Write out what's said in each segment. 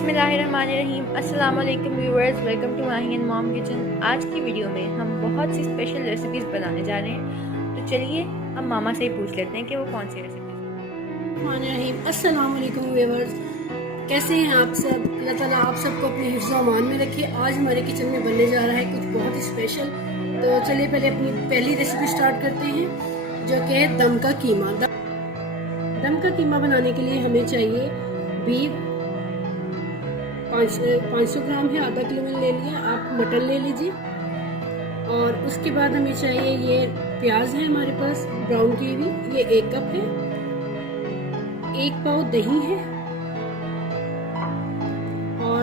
बिस्मिल्लाहिर्रहमानिर्रहीम। अस्सलाम वालेकुम viewers, welcome to Mahi and mom kitchen. आज की वीडियो में हम बहुत सी स्पेशल रेसिपीज़ बनाने जा रहे हैं, तो चलिए हम मामा से ही पूछ लेते हैं कि वो कौन सी रेसिपीज़। अस्सलाम वालेकुम व्यूअर्स, कैसे हैं आप सब? अल्लाह ताला आप सबको अपने हिफ्ज़ व अमान में रखिए। आज हमारे किचन में बनने जा रहा है कुछ बहुत ही स्पेशल। तो चलिए पहले अपनी पहली रेसिपी स्टार्ट करते हैं, जो कि है दम का कीमा। दम का कीमा बनाने के लिए हमें चाहिए बीफ 500 ग्राम है, आधा किलो में ले लिया। आप मटन ले लीजिए। और उसके बाद हमें चाहिए ये प्याज है हमारे पास ब्राउन की हुई, ये 1 कप है। 1 पाव दही है। और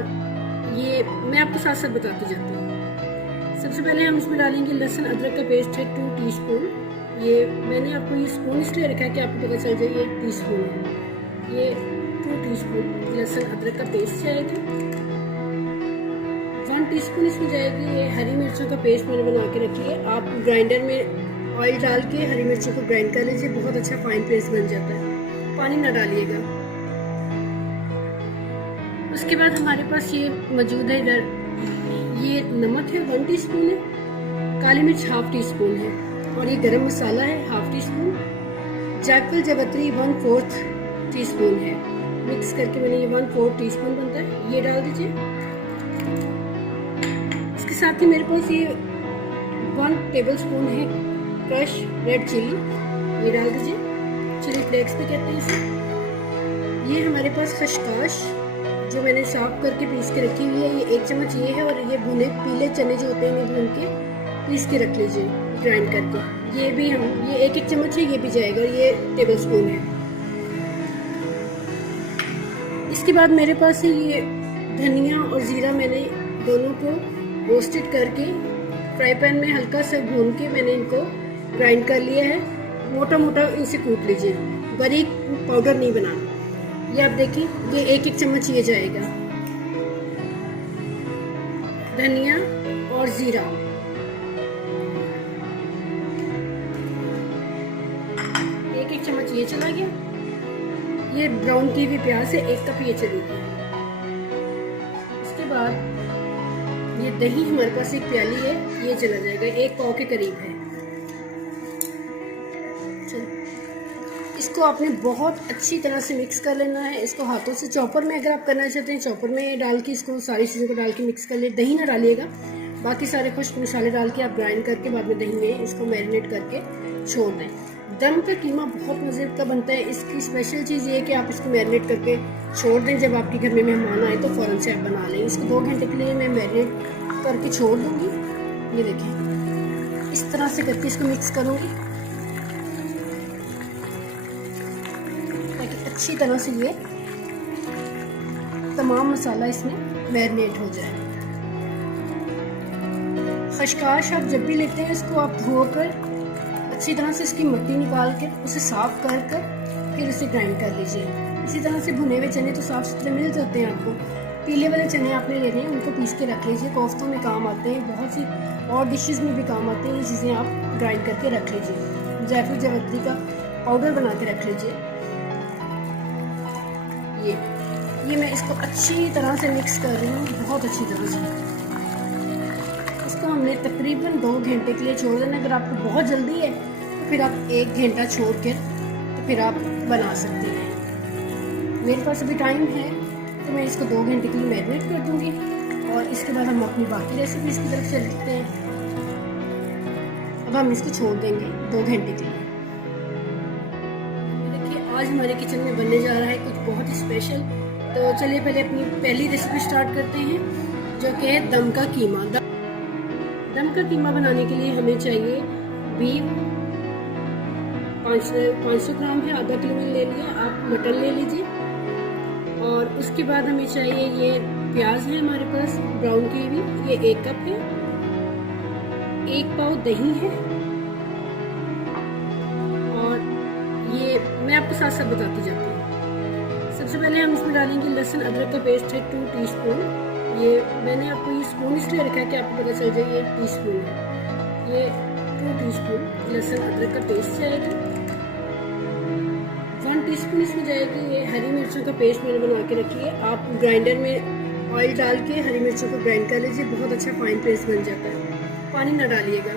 ये मैं आपको साथ साथ बताती जाती हूँ। सबसे पहले हम इसमें डालेंगे लहसुन अदरक का पेस्ट है 2 टीस्पून। ये मैंने आपको ये स्पून इसलिए रखा है कि आपको पता चल जाए ये टीस्पून है। ये 2 टीस्पून लहसुन अदरक का पेस्ट जाएगा। 1 टीस्पून इसमें जाएगी ये हरी मिर्चों का पेस्ट मैंने बना के रखी है। आप ग्राइंडर में ऑयल डाल के हरी मिर्चों को ग्राइंड कर लीजिए, बहुत अच्छा फाइन पेस्ट बन जाता है। पानी ना डालिएगा। उसके बाद हमारे पास ये मौजूद है इधर, ये नमक है 1 टीस्पून है, काली मिर्च 1/2 टीस्पून है, और ये गरम मसाला है 1/2 टीस्पून। जायफल जावित्री 1/4 टीस्पून है। मिक्स करके मैंने ये 1/4 टीस्पून बनता है, ये डाल दीजिए। इसके साथ ही मेरे पास ये 1 टेबलस्पून है क्रश रेड चिली, ये डाल दीजिए। चिली फ्लेक्स भी कहते हैं इसे। ये हमारे पास खशकाश जो मैंने साफ करके पीस के रखी हुई है, ये 1 चम्मच ये है। और ये भुने पीले चने जो होते हैं भून के पीस के रख लीजिए ग्राइंड करके। ये भी हम ये 1 चम्मच है, ये भी जाएगा, ये टेबलस्पून है। इसके बाद मेरे पास है ये धनिया और जीरा, मैंने दोनों को रोस्टेड करके फ्राई पैन में हल्का सा भून के मैंने इनको ग्राइंड कर लिया है। मोटा मोटा इसे कूट लीजिए, बारीक पाउडर नहीं बनाना। ये आप देखिए, ये 1 चम्मच ये जाएगा धनिया और जीरा। एक चम्मच ये चला गया। ये ब्राउन की हुई प्याज है 1 कप, ये चलेगी। इसके बाद ये दही हमारे पास 1 प्याली है, ये चला जाएगा, 1 पाव के करीब है। इसको आपने बहुत अच्छी तरह से मिक्स कर लेना है। इसको हाथों से, चॉपर में अगर आप करना चाहते हैं चॉपर में डाल के इसको सारी चीज़ों को डाल के मिक्स कर ले। दही ना डालिएगा, बाकी सारे खुश्क मसाले डाल के आप ग्राइंड करके बाद में दही में इसको मैरिनेट करके छोड़ दें। दम का कीमा बहुत मज़े का बनता है। इसकी स्पेशल चीज़ ये है कि आप इसको मैरिनेट करके छोड़ दें। जब आपके घर में मेहमान आए तो फ़ौरन से आप बना लें। इसको 2 घंटे के लिए मैं मैरिनेट करके छोड़ दूँगी। ये देखें, इस तरह से करके इसको मिक्स करूँगी ताकि अच्छी तरह से ये तमाम मसाला इसमें मैरिनेट हो जाए। खशकाश आप जब भी लेते हैं इसको आप धोकर अच्छी तरह से इसकी मट्टी निकाल के उसे साफ कर कर फिर उसे ग्राइंड कर लीजिए। इसी तरह से भुने हुए चने तो साफ सुथरे मिल जाते हैं आपको। पीले वाले चने आपने लेने हैं, उनको पीस के रख लीजिए। कोफ्तों में काम आते हैं, बहुत सी और डिशेस में भी काम आते हैं। ये चीज़ें आप ग्राइंड करके रख लीजिए। जायफल जावित्री का पाउडर बना के रख लीजिए। ये मैं इसको अच्छी तरह से मिक्स कर रही हूँ, बहुत अच्छी तरह से। इसको हमने तकरीबन 2 घंटे के लिए छोड़ देना। अगर आपको बहुत जल्दी है तो फिर आप 1 घंटा छोड़ के तो फिर आप बना सकते हैं। मेरे पास अभी टाइम है तो मैं इसको 2 घंटे के लिए मैरिनेट कर दूंगी। और इसके बाद हम अपनी बाकी रेसिपीज़ की तरफ चलते हैं। अब हम इसको छोड़ देंगे 2 घंटे के लिए। देखिए, आज हमारे किचन में बनने जा रहा है कुछ बहुत ही स्पेशल। तो चलिए पहले अपनी पहली रेसिपी स्टार्ट करते हैं, जो कि है दम का कीमा। दम का कीमा बनाने के लिए हमें चाहिए बीफ 500 ग्राम है, आधा किलो में ले लिया। आप मटन ले लीजिए। और उसके बाद हमें चाहिए ये प्याज है हमारे पास ब्राउन की हुई, ये 1 कप है। 1 पाव दही है। और ये मैं आपको साथ साथ बताती जाती हूँ। सबसे पहले हम इसमें डालेंगे लहसुन अदरक का पेस्ट है 2 टीस्पून। ये मैंने आपको ये स्पून इसलिए रखा है कि आपको पता चल जाए ये टीस्पून है। ये 2 टीस्पून लहसुन अदरक का पेस्ट जाएगा। 1 टीस्पून टीस्पून इसमें जाएगी ये हरी मिर्चों का पेस्ट मैंने बना के रखी है। आप ग्राइंडर में ऑयल डाल के हरी मिर्चों को ग्राइंड कर लीजिए, बहुत अच्छा फाइन पेस्ट बन जाता है। पानी ना डालिएगा।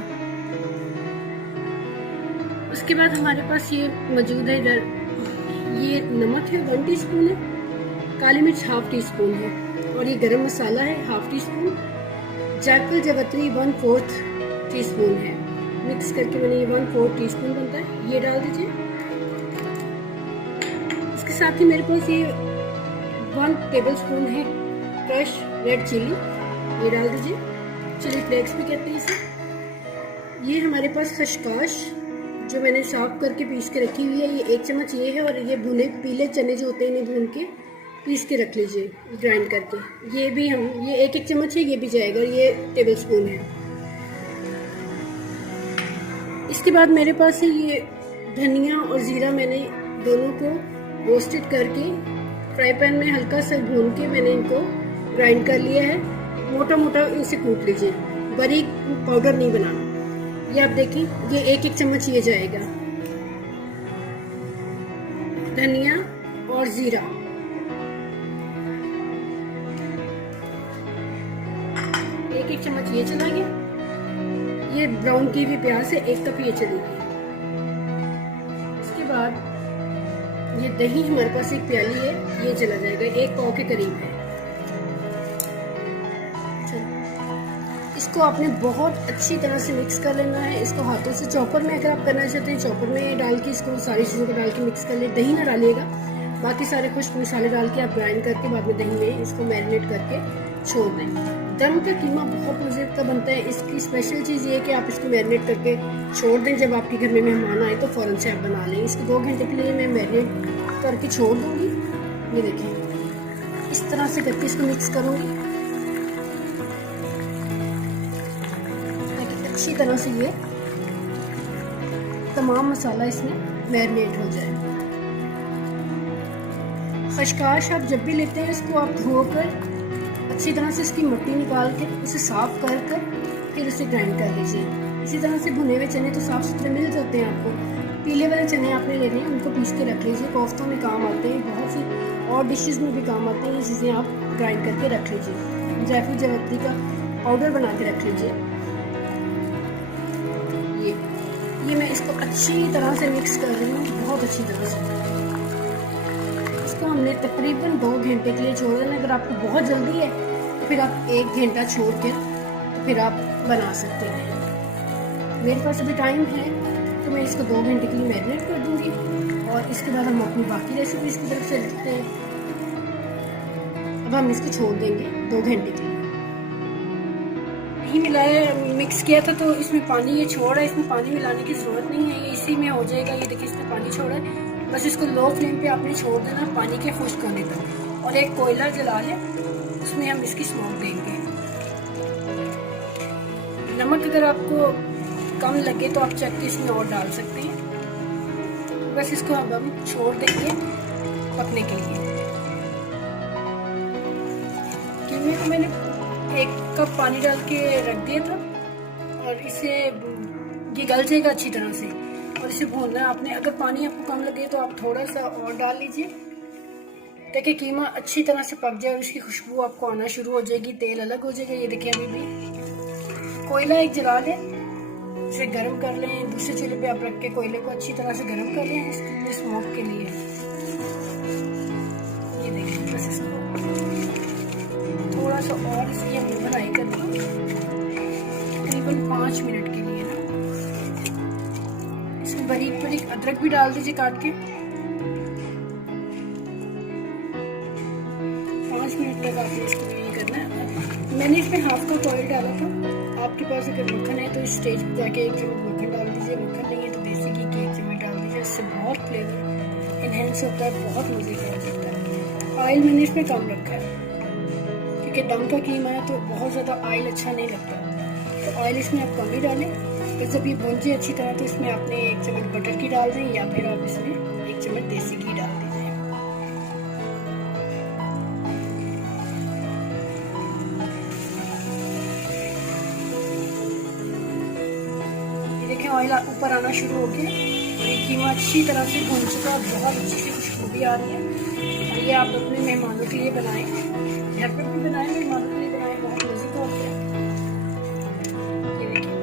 उसके बाद हमारे पास ये मौजूद है इधर, ये नमक है 1 टीस्पून है, काली मिर्च 1/2 टीस्पून है, और ये गरम मसाला है 1/2 टीस्पून, जायफल जावित्री 1/4 टीस्पून है। मिक्स करके मैंने ये 1/4 टीस्पून बनता है, ये डाल दीजिए। इसके साथ ही मेरे पास ये 1 टेबलस्पून है क्रश रेड चिली, ये डाल दीजिए। चिली फ्लेक्स भी कहते हैं इसे। ये हमारे पास खसखस जो मैंने साफ करके पीस के रखी हुई है, ये 1 चम्मच ये है, और ये भुने पीले चने जो होते हैं इन्हें भून के पीस के रख लीजिए ग्राइंड करके। ये भी हम ये 1-1 चम्मच है, ये भी जाएगा, ये टेबलस्पून है। इसके बाद मेरे पास है ये धनिया और ज़ीरा, मैंने दोनों को रोस्टेड करके फ्राई पैन में हल्का सा भून के मैंने इनको ग्राइंड कर लिया है। मोटा मोटा इसे कूट लीजिए, बारीक पाउडर नहीं बनाना। ये आप देखें, ये 1-1 चम्मच ये जाएगा धनिया और ज़ीरा। एक चम्मच ये चला गया। ये ब्राउन की हुई प्याज है, 1 कप ये चली गई। इसके बाद ये दही हमारे पास 1 प्याली है, ये चला जाएगा, 1 पाव के करीब है। इसको आपने बहुत अच्छी तरह से मिक्स कर लेना है। इसको हाथों से, चॉपर में अगर आप करना चाहते हैं चॉपर में डाल के इसको सारी चीज़ों को डाल के मिक्स कर ले। दही ना डालिएगा, बाकी सारे खुश्क मसाले डाल के आप ग्राइंड करके बाद में दही में इसको मैरिनेट करके छोड़ दें। दम का कीमा बहुत मज़े का बनता है। इसकी स्पेशल चीज़ ये है कि आप इसको मैरिनेट करके छोड़ दें। जब आपके घर में मेहमान आए तो फ़ौरन से आप बना लें। इसको 2 घंटे के लिए मैं मैरिनेट करके छोड़ दूँगी। ये देखें, इस तरह से करके इसको मिक्स करूँगी ताकि अच्छी तरह से ये तमाम मसाला इसमें मैरिनेट हो जाए। खसखस आप जब भी लेते हैं इसको आप धोकर अच्छी तरह से इसकी मिट्टी निकाल के उसे साफ कर कर फिर उसे ग्राइंड कर लीजिए। इसी तरह से भुने हुए चने तो साफ सुथरे मिल जाते हैं आपको। पीले वाले चने आपने लेने हैं, उनको पीस के रख लीजिए। कोफ्तों में काम आते हैं, बहुत सी और डिशेस में भी काम आते हैं। ये चीज़ें आप ग्राइंड करके रख लीजिए। जायफल जावित्री का पाउडर बना के रख लीजिए। ये मैं इसको अच्छी तरह से मिक्स कर रही हूँ, बहुत अच्छी तरह से। इसको हमने तकरीबन 2 घंटे के लिए छोड़ देना। अगर आपको बहुत जल्दी है तो फिर आप 1 घंटा छोड़ के तो फिर आप बना सकते हैं। मेरे पास अभी टाइम है तो मैं इसको 2 घंटे के लिए मैरिनेट कर दूंगी, और इसके बाद हम अपनी बाकी रेसिपीज की तरफ चलते हैं। अब हम इसको छोड़ देंगे 2 घंटे के लिए। नहीं मिलाया, मिक्स किया था तो इसमें पानी ये छोड़ है। इसमें पानी मिलाने की ज़रूरत नहीं है, ये इसी में हो जाएगा। ये देखिए, इसमें पानी छोड़ा है। बस इसको लो फ्लेम पे आपने छोड़ देना पानी के खुश्क होने तक, और एक कोयला जला लें, उसमें हम इसकी स्मोक देंगे। नमक अगर आपको कम लगे तो आप चख के इसमें और डाल सकते हैं। बस इसको अब हम छोड़ देंगे पकने के लिए। कीमे को मैंने 1 कप पानी डाल के रख दिया था, और इसे ये गल जाएगा अच्छी तरह से, और इसे भूनना है आपने। अगर पानी आपको कम लगे तो आप थोड़ा सा और डाल लीजिए, ताकि कीमा अच्छी तरह से पक जाए और इसकी खुशबू आपको आना शुरू हो जाएगी, तेल अलग हो जाएगा। ये देखिए, अभी भी कोयला एक जला लें, इसे गर्म कर लें। दूसरे चूल्हे पे आप रख के कोयले को अच्छी तरह से गर्म कर लें इसके लिए, स्मोक के लिए। ये देखिए, बस इसको थोड़ा सा और इसकी हम फ्राई कर दें तकरीबन 5 मिनट के लिए ना। इसमें बारीक बारीक अदरक भी डाल दीजिए काट के। 5 मिनट तक आपने इसको ये करना है। मैंने इसमें 1/2 कप ऑयल डाला था। आपके पास अगर मक्खन है तो इस स्टेज पर जाके 1 चम्मच मक्खन डाल दीजिए। मक्खन नहीं है तो देसी घी की 1 चम्मच डाल दीजिए। इससे बहुत फ्लेवर इनहेंस होता है, बहुत मज़े का हो जाता है। ऑयल मैंने इसमें कम रखा है क्योंकि दम का कीमा है तो बहुत ज़्यादा ऑयल अच्छा नहीं लगता, तो ऑयल इसमें आप कम ही डालें। फिर जब ये भून जाए अच्छी तरह तो इसमें आपने 1 चम्मच बटर की डाल दें, या फिर आप इसमें 1 चम्मच देसी घी डाल दीजिए। ये देखें, ऑयल ऊपर आना शुरू हो गया। ये कीमा अच्छी तरह से भून चुका, बहुत अच्छी सी खुशबू भी आ रही है। और ये आप अपने मेहमानों के लिए बनाएं, घर पर भी बनाएं, मेहमानों के लिए बनाएं, बहुत मज़े का होता है। ये देखिए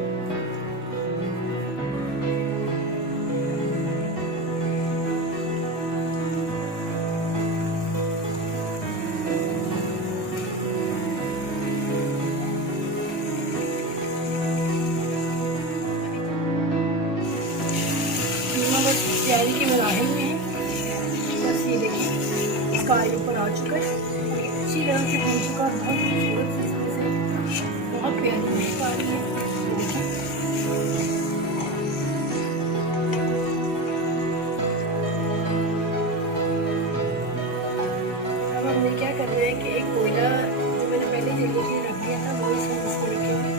कीमा बस तैयारी के मराहल में है। बस ये देखिए इसका ऑयल ऊपर आ चुका है, अच्छी तरह से भून चुका, बहुत खूबसूरत से इसमें से बहुत प्यारी खुशबू आ रही है। अब हमने क्या करना है कि एक कोयला जो मैंने पहले जलने के लिए रख दिया था वो इसमें इसको रखेंगे।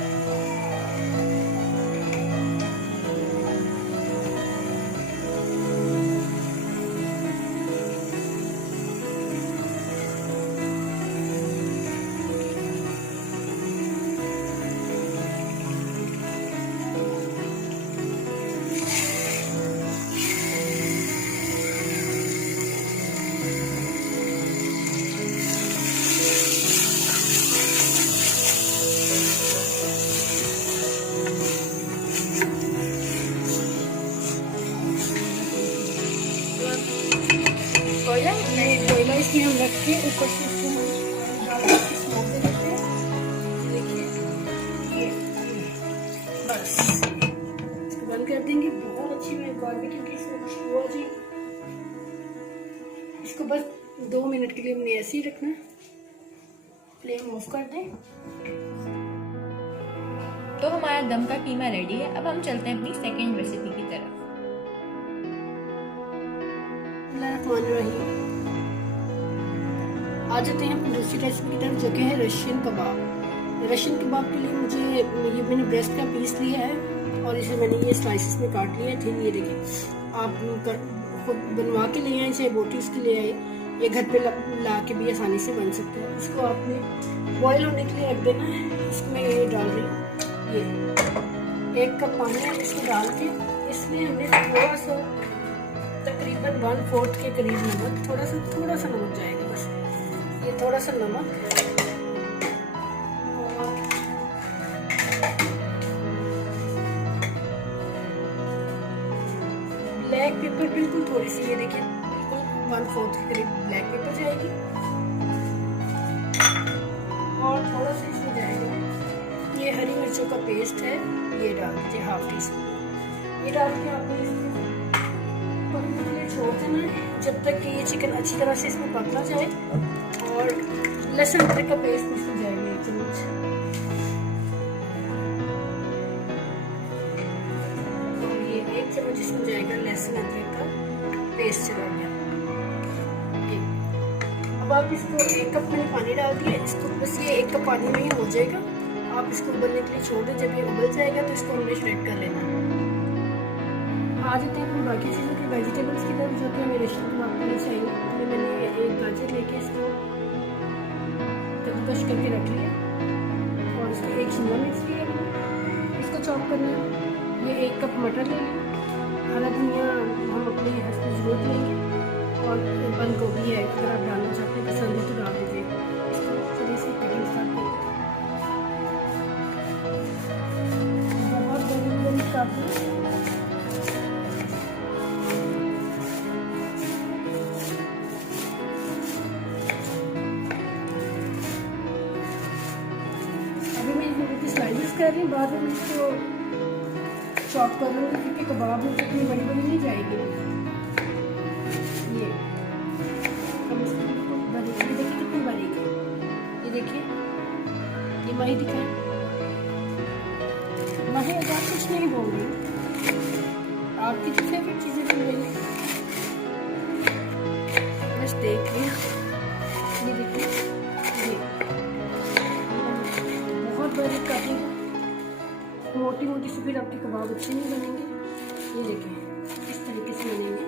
कोयला इसमें हम रख के ऊपर से इसको डाल के स्मोक दे देते हैं। देखिए ये बस इसको बंद कर देंगे। बहुत अच्छी बारबेक्यू की इसमें खुशबू आ जाएगी। इसको बस 2 मिनट के लिए हमने ऐसे ही रखना है। फ्लेम ऑफ कर दें। तो हमारा दम का कीमा रेडी है। अब हम चलते हैं अपनी सेकेंड रेसिपी की तरफ। आ जाते हैं अपनी दूसरी रेसिपी की तरफ, जो कि है रशियन कबाब। रशियन कबाब के लिए मुझे ये मैंने ब्रेस्ट का पीस लिया है और इसे मैंने ये स्लाइसेस में काट लिया है। ठीक, ये देखिए आप खुद बनवा के ले आए, चाहे बोटी उसके ले आए, ये घर पे ला के भी आसानी से बन सकता है। इसको आपने बॉयल होने के लिए रख देना है। इसमें ये डाल रही हूँ, ये 1 कप पानी है, इसको डाल के इसमें हमें थोड़ा सा तकरीबन 1/4 के करीब नमक, थोड़ा सा नमक जाएगा बस। ये थोड़ा सा नमक और ब्लैक पेपर, बिल्कुल थोड़ी सी, ये देखिए बिल्कुल 1/4 के करीब ब्लैक पेपर जाएगी। और थोड़ा सा इसमें जाएगा ये हरी मिर्चों का पेस्ट है, ये डाल दीजिए 1/2 टीस्पून। ये डाल के आपको इसको पकने के लिए छोड़ देना है जब तक कि ये चिकन अच्छी तरह से इसमें पक ना जाए। और लहसुन अदरक का पेस्ट इसमें जाएगा 1 चम्मच। और ये 1 चम्मच इसमें जाएगा लहसुन अदरक का पेस्ट चला गया। अब आप इसको 1 कप मैंने पानी डाल दिया, इसको बस ये 1 कप पानी में ही हो जाएगा। आप इसको उबलने के लिए छोड़ दें, जब ये उबल जाएगा तो इसको हमने श्रेड कर लेना। आ जाते हैं अपनी बाकी चीज़ों की वेजिटेबल्स की तरफ, जो कि हमें रेशनल कबाब के लिए चाहिए। तो मैंने 1 गाजर लेके इसको कद्दूकश करके रख लिया और इसको 1 शिमला मिर्च लिया, इसको चॉप करना है। ये 1 कप मटर ले लिया, हरा धनिया हम अपने हस्बैंड ज़रूरत लेंगे, और बंद गोभी है, अगर आप डालना चाहते हैं पसंद है तो डाल दीजिए। इसको थोड़ी सी कटिंग स्टार्ट करें। बहुत बड़ी काफ़ी स्लाइसेस कर रही हूँ, बाद में इसको चॉप कर लूँगी क्योंकि कबाब में इतनी बड़ी नहीं जाएगी। ये हम इसको बारीक, ये देखिए कितनी बारीक है, ये देखिए ये माही दिखाए। माही आज आप कुछ नहीं बोल रही, आपकी जो फेवरेट चीज़ें चल रही हैं, बस देख लिया। ये देखिए ये बारीक काटी, मोटी मोटी से फिर आपके कबाब अच्छे नहीं बनेंगे। ये देखिए इस तरीके से बनेंगे।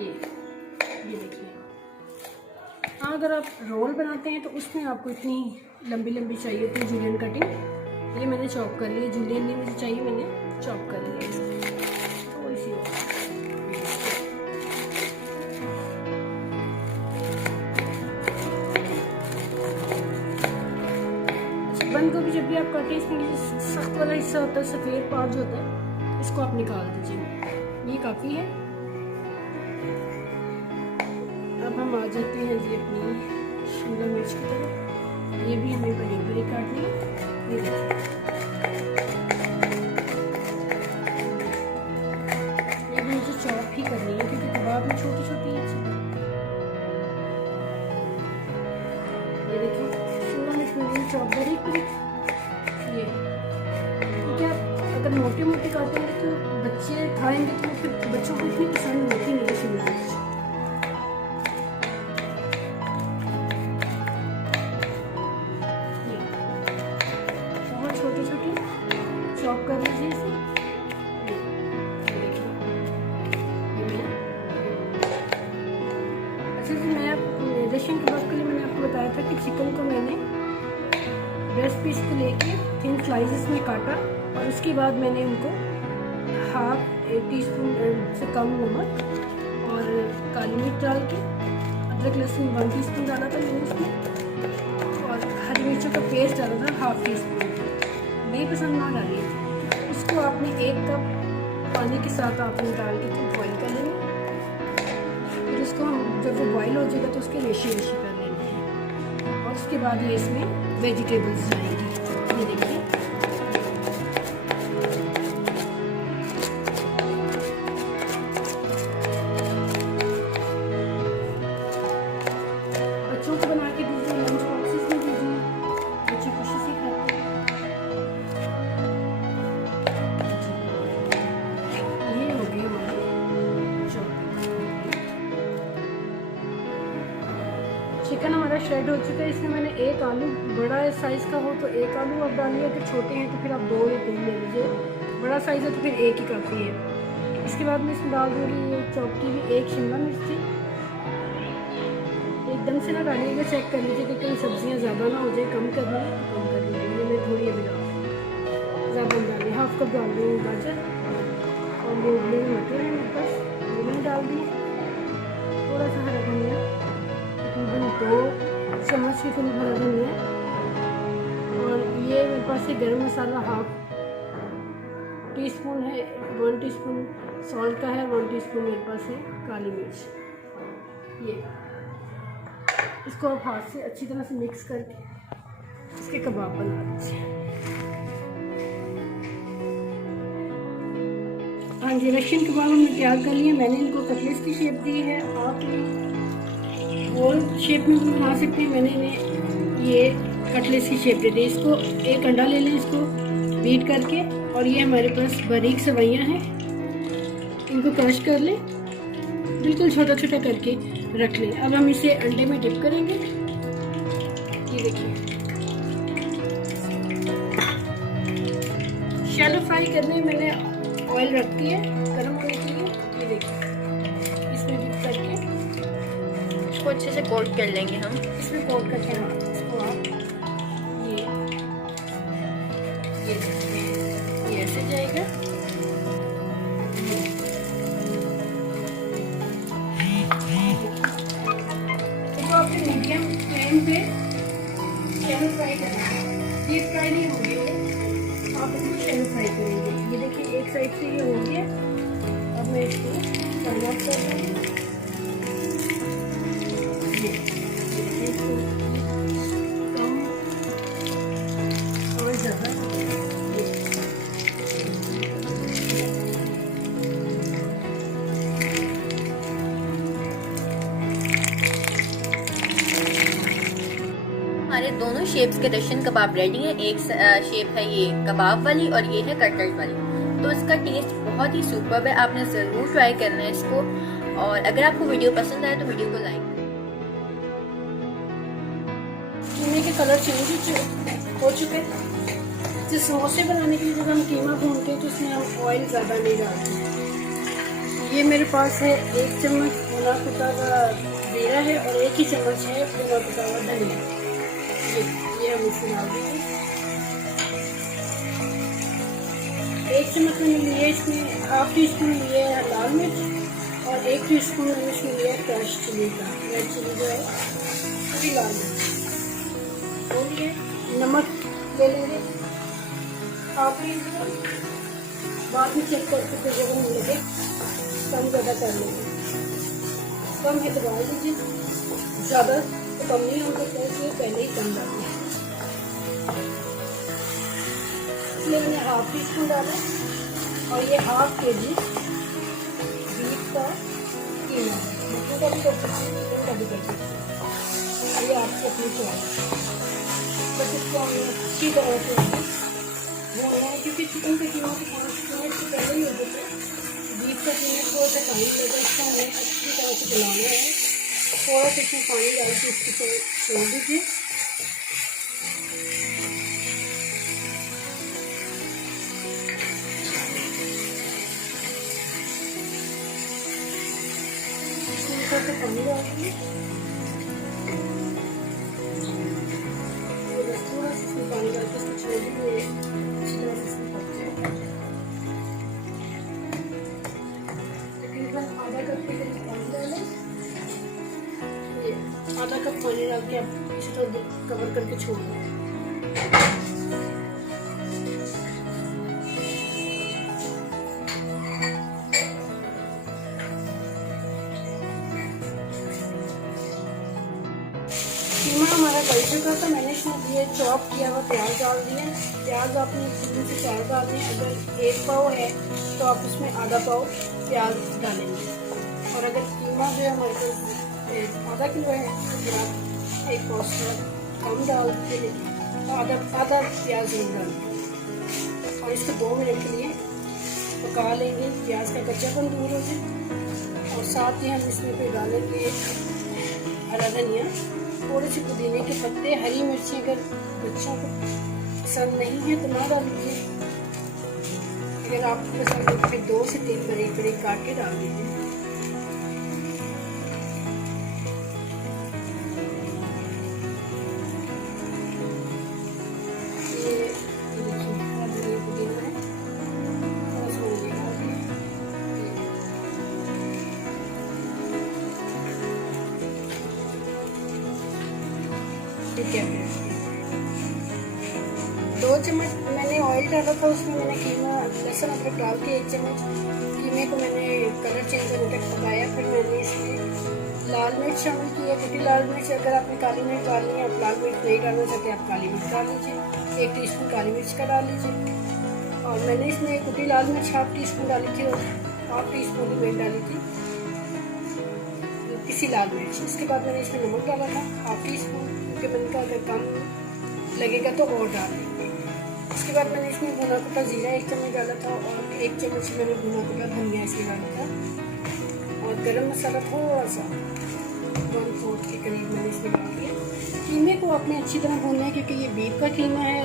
ये देखिए। हाँ, अगर आप रोल बनाते हैं तो उसमें आपको इतनी लंबी लंबी चाहिए होती है जूलियन कटिंग। ये मैंने चॉप कर लिया, जूलियन नहीं मुझे चाहिए, मैंने चॉप कर लिया इसको थोड़ी सी। बंद गोभी जब भी आप काटें, इसमें जो सख्त वाला हिस्सा होता है, सफ़ेद पार्ट जो होता है, इसको आप निकाल दीजिए। ये काफ़ी है। अब हम आ जाते हैं जी अपनी शिमला मिर्च की तरफ। ये भी हमें बड़ी बड़ी काटनी है। ये देखिए, ये भी मुझे चॉप ही करनी है क्योंकि कबाब में छोटी छोटी है। ये देखिए, शिमला मिर्च में चॉप बारीक बारीक। ये क्योंकि आप अगर मोटे मोटे काटेंगे तो बच्चे खाएंगे तो फिर बच्चों को इतनी पसंद होती नहीं है शिमला मिर्च। बहुत छोटे छोटे चॉप कर लीजिए इसे। अच्छा जी, मैं रशियन कबाब के लिए मैंने आपको बताया था कि चिकन को मैंने ब्रेस्ट पीस को लेके थिन स्लाइसेस में काटा और उसके बाद मैंने उनको एक टीस्पून से कम नमक और काली मिर्च डाल के, अदरक लहसुन 1 टीस्पून डाला था मैंने उसमें, और हरी मिर्चों का पेस्ट डाला था 1/2 टीस्पून। बेपसंद ना डालिए। उसको आपने 1 कप पानी के साथ आपने डाल के तो बॉईल कर लेंगे। फिर उसको हम जब वो बॉईल हो जाएगा तो उसके रेशे कर लेंगे और उसके बाद ये इसमें वेजिटेबल्स जाएंगी। ये देखिए, बच्चों को बना के दीजिए, लंच बॉक्सेस में दीजिए, बच्चे खुशी से खाते हैं। ये हो गई हमारी चिकन हमारा श्रेड हो चुका है। इसमें मैंने 1 आलू, बड़ा साइज़ का हो तो 1 आलू आप डालिए, अगर छोटे हैं तो फिर आप 2 या 3 ले लीजिए, बड़ा साइज़ है तो फिर 1 ही काफ़ी है। इसके बाद मैं इसमें डाल दूँगी ये चॉप की हुई 1 शिमला मिर्च थी। एकदम से ना डालिएगा, चेक कर लीजिए कि कहीं सब्जियां ज़्यादा ना हो जाए, कम करना है तो कम कर लीजिए। ये मैं थोड़ी अभी डाल ज़्यादा डाली, 1/2 कप डाल दूँगी गाजर और ये उबले हुए मटर हैं मेरे पास, वो मैंने डाल दी। थोड़ा सा हरा धनिया, तकरीबन 2 चम्मच के करीब हरा धनिया, और ये मेरे पास है गरम मसाला 1/2 टीस्पून है, 1 टीस्पून सॉल्ट का है, 1 टीस्पून मेरे पास है काली मिर्च। ये इसको आप हाथ से अच्छी तरह से मिक्स करके इसके कबाब बना लीजिए। हाँ जी, रशियन कबाब हमने तैयार कर लिए। मैंने इनको कटलेट्स की शेप दी है, आप गोल शेप में भी बना सकते हैं। मैंने इन्हें ये कटलेट्स की शेप दे दी। इसको 1 अंडा ले लें, इसको बीट करके, और ये हमारे पास बारीक सवैयाँ हैं, इनको क्रश कर लें, बिल्कुल छोटा छोटा करके रख लें। अब हम इसे अंडे में डिप करेंगे। ये देखिए, शैलो फ्राई करने में मैंने ऑयल रख दिया है गर्म होने के लिए। ये देखिए, इसमें डिप करके इसको अच्छे से कोट कर लेंगे हम। इसमें कोट करके हम इसको आप ये ऐसे जाएगा। मीडियम फ्लेम पे शैलो फ्राई करना है, डीप फ्राई नहीं होगी वो, आप इसको शैलो फ्राई करेंगे। ये देखिए, एक साइड से ये हो गया। अब मैं इसको टर्न ऑफ कर दूँगी। इसको कम और ज़्यादा हमारे दोनों शेप्स के रशियन कबाब रेडी है। एक शेप है ये कबाब वाली और ये है कटलेट वाली। तो इसका टेस्ट बहुत ही सुपर्ब है, आपने ज़रूर ट्राई करना है इसको। और अगर आपको वीडियो पसंद आए तो वीडियो को लाइक करें। कीमे के कलर चेंज हो चुके। जिस समोसे बनाने के लिए जब हम कीमा भूनते हैं तो उसमें हम ऑयल ज़्यादा नहीं डालते। ये मेरे पास है 1 चम्मच भुना कुटा हुआ जीरा है और 1 ही चम्मच है भुना कुटा हुआ धनिया। ये हम इसमें डाल देंगे। 1 चम्मच मैंने लिए, इसमें 1/2 टीस्पून लिए है लाल मिर्च और 1 टीस्पून मैंने इसमें लिया है क्रश चिली का, रेड चिली जो है पूरी लाल मिर्च। और ये नमक ले लेंगे। आप बाद में चेक करके फिर जब हम लगे कम ज़्यादा कर लेंगे। कम है तो डाल दीजिए, ज़्यादा तो कम नहीं हो सकता, इसलिए पहले ही कम डालिए। इसलिए मैंने हाफ टी स्पून डाला और ये हाफ kg बीफ का कीमा है। मटन का भी कर सकते हैं, चिकन का भी कर सकते हैं, ये आपकी अपनी चॉइस। बस इसको हमें अच्छी तरह से भूनना है, क्योंकि चिकन का कीमा को 5 मिनट से पहले ही हो जाता है। बीफ का कीमा थोड़ा सा टाइम लगेगा, इसको हमें अच्छी तरह से बनाना है। थोड़ा सा इसमें पानी डाल के इसकी छोड़ दीजिए। थोड़ा सा पानी डाल दीजिए, थोड़ा सा इसमें पानी डाल के इसको छोड़ दीजिए। अच्छी तरह से इसमें पक जाए। तकरीबन आधा कप के करीब पानी डालें। आधा कप पानी डाल के आप इसी तरह कवर करके छोड़ दें। कीमा हमारा गल चुका था। मैंने इसमें ये चॉप किया हुआ प्याज डाल दिया। प्याज आपने 3 से 4 डालने हैं। अगर 1 पाव है तो आप उसमें आधा पाव प्याज डालेंगे, और अगर कीमा जो है हमारे पास आधा किलो है तो फिर आप 1 पाव से कम डाल के आधा प्याज नहीं डालेंगे। और इसको 2 मिनट के लिए पका लेंगे, प्याज का कच्चापन दूर हो जाए। और साथ ही हम इसमें फिर डालेंगे हरा धनिया, थोड़े से पुदीने के पत्ते, हरी मिर्ची। अगर बच्चों को पसंद नहीं है तो ना डालिए, अगर आपको पसंद है तो फिर 2 से 3 बारीक बारीक काट के डाल दीजिए। ठीक है, 2 चम्मच मैंने ऑयल डाला था, उसमें मैंने कीमा लहसुन अदरक डाल के 1 चम्मच कीमे को मैंने कलर चेंज होने तक पकाया। फिर मैंने इसमें लाल मिर्च शामिल की है, कुटी लाल मिर्च। अगर आपने काली मिर्च डालनी है, आप लाल मिर्च नहीं डालना चाहते, आप काली मिर्च डाल लीजिए। 1 टीस्पून काली मिर्च का डाल लीजिए। और मैंने इसमें कुटी लाल मिर्च हाफ टीस्पून डाली थी और हाफ टीस्पून की मिर्च डाली थी, पिसी लाल मिर्च। इसके बाद मैंने इसमें नमक डाला था हाफ टीस्पून, क्योंकि मैंने कहा अगर कम लगेगा तो और डाल देंगे। इसके बाद मैंने इसमें भुना कुटा जीरा 1 चम्मच डाला था और 1 चम्मच मैंने भुना कुटा धनिया इसमें डाला था। और गरम मसाला थोड़ा सा 1/4 के करीब मैंने इसमें डाल दिया। कीमे को आपने अच्छी तरह भूनना है, क्योंकि ये बीफ का कीमा है।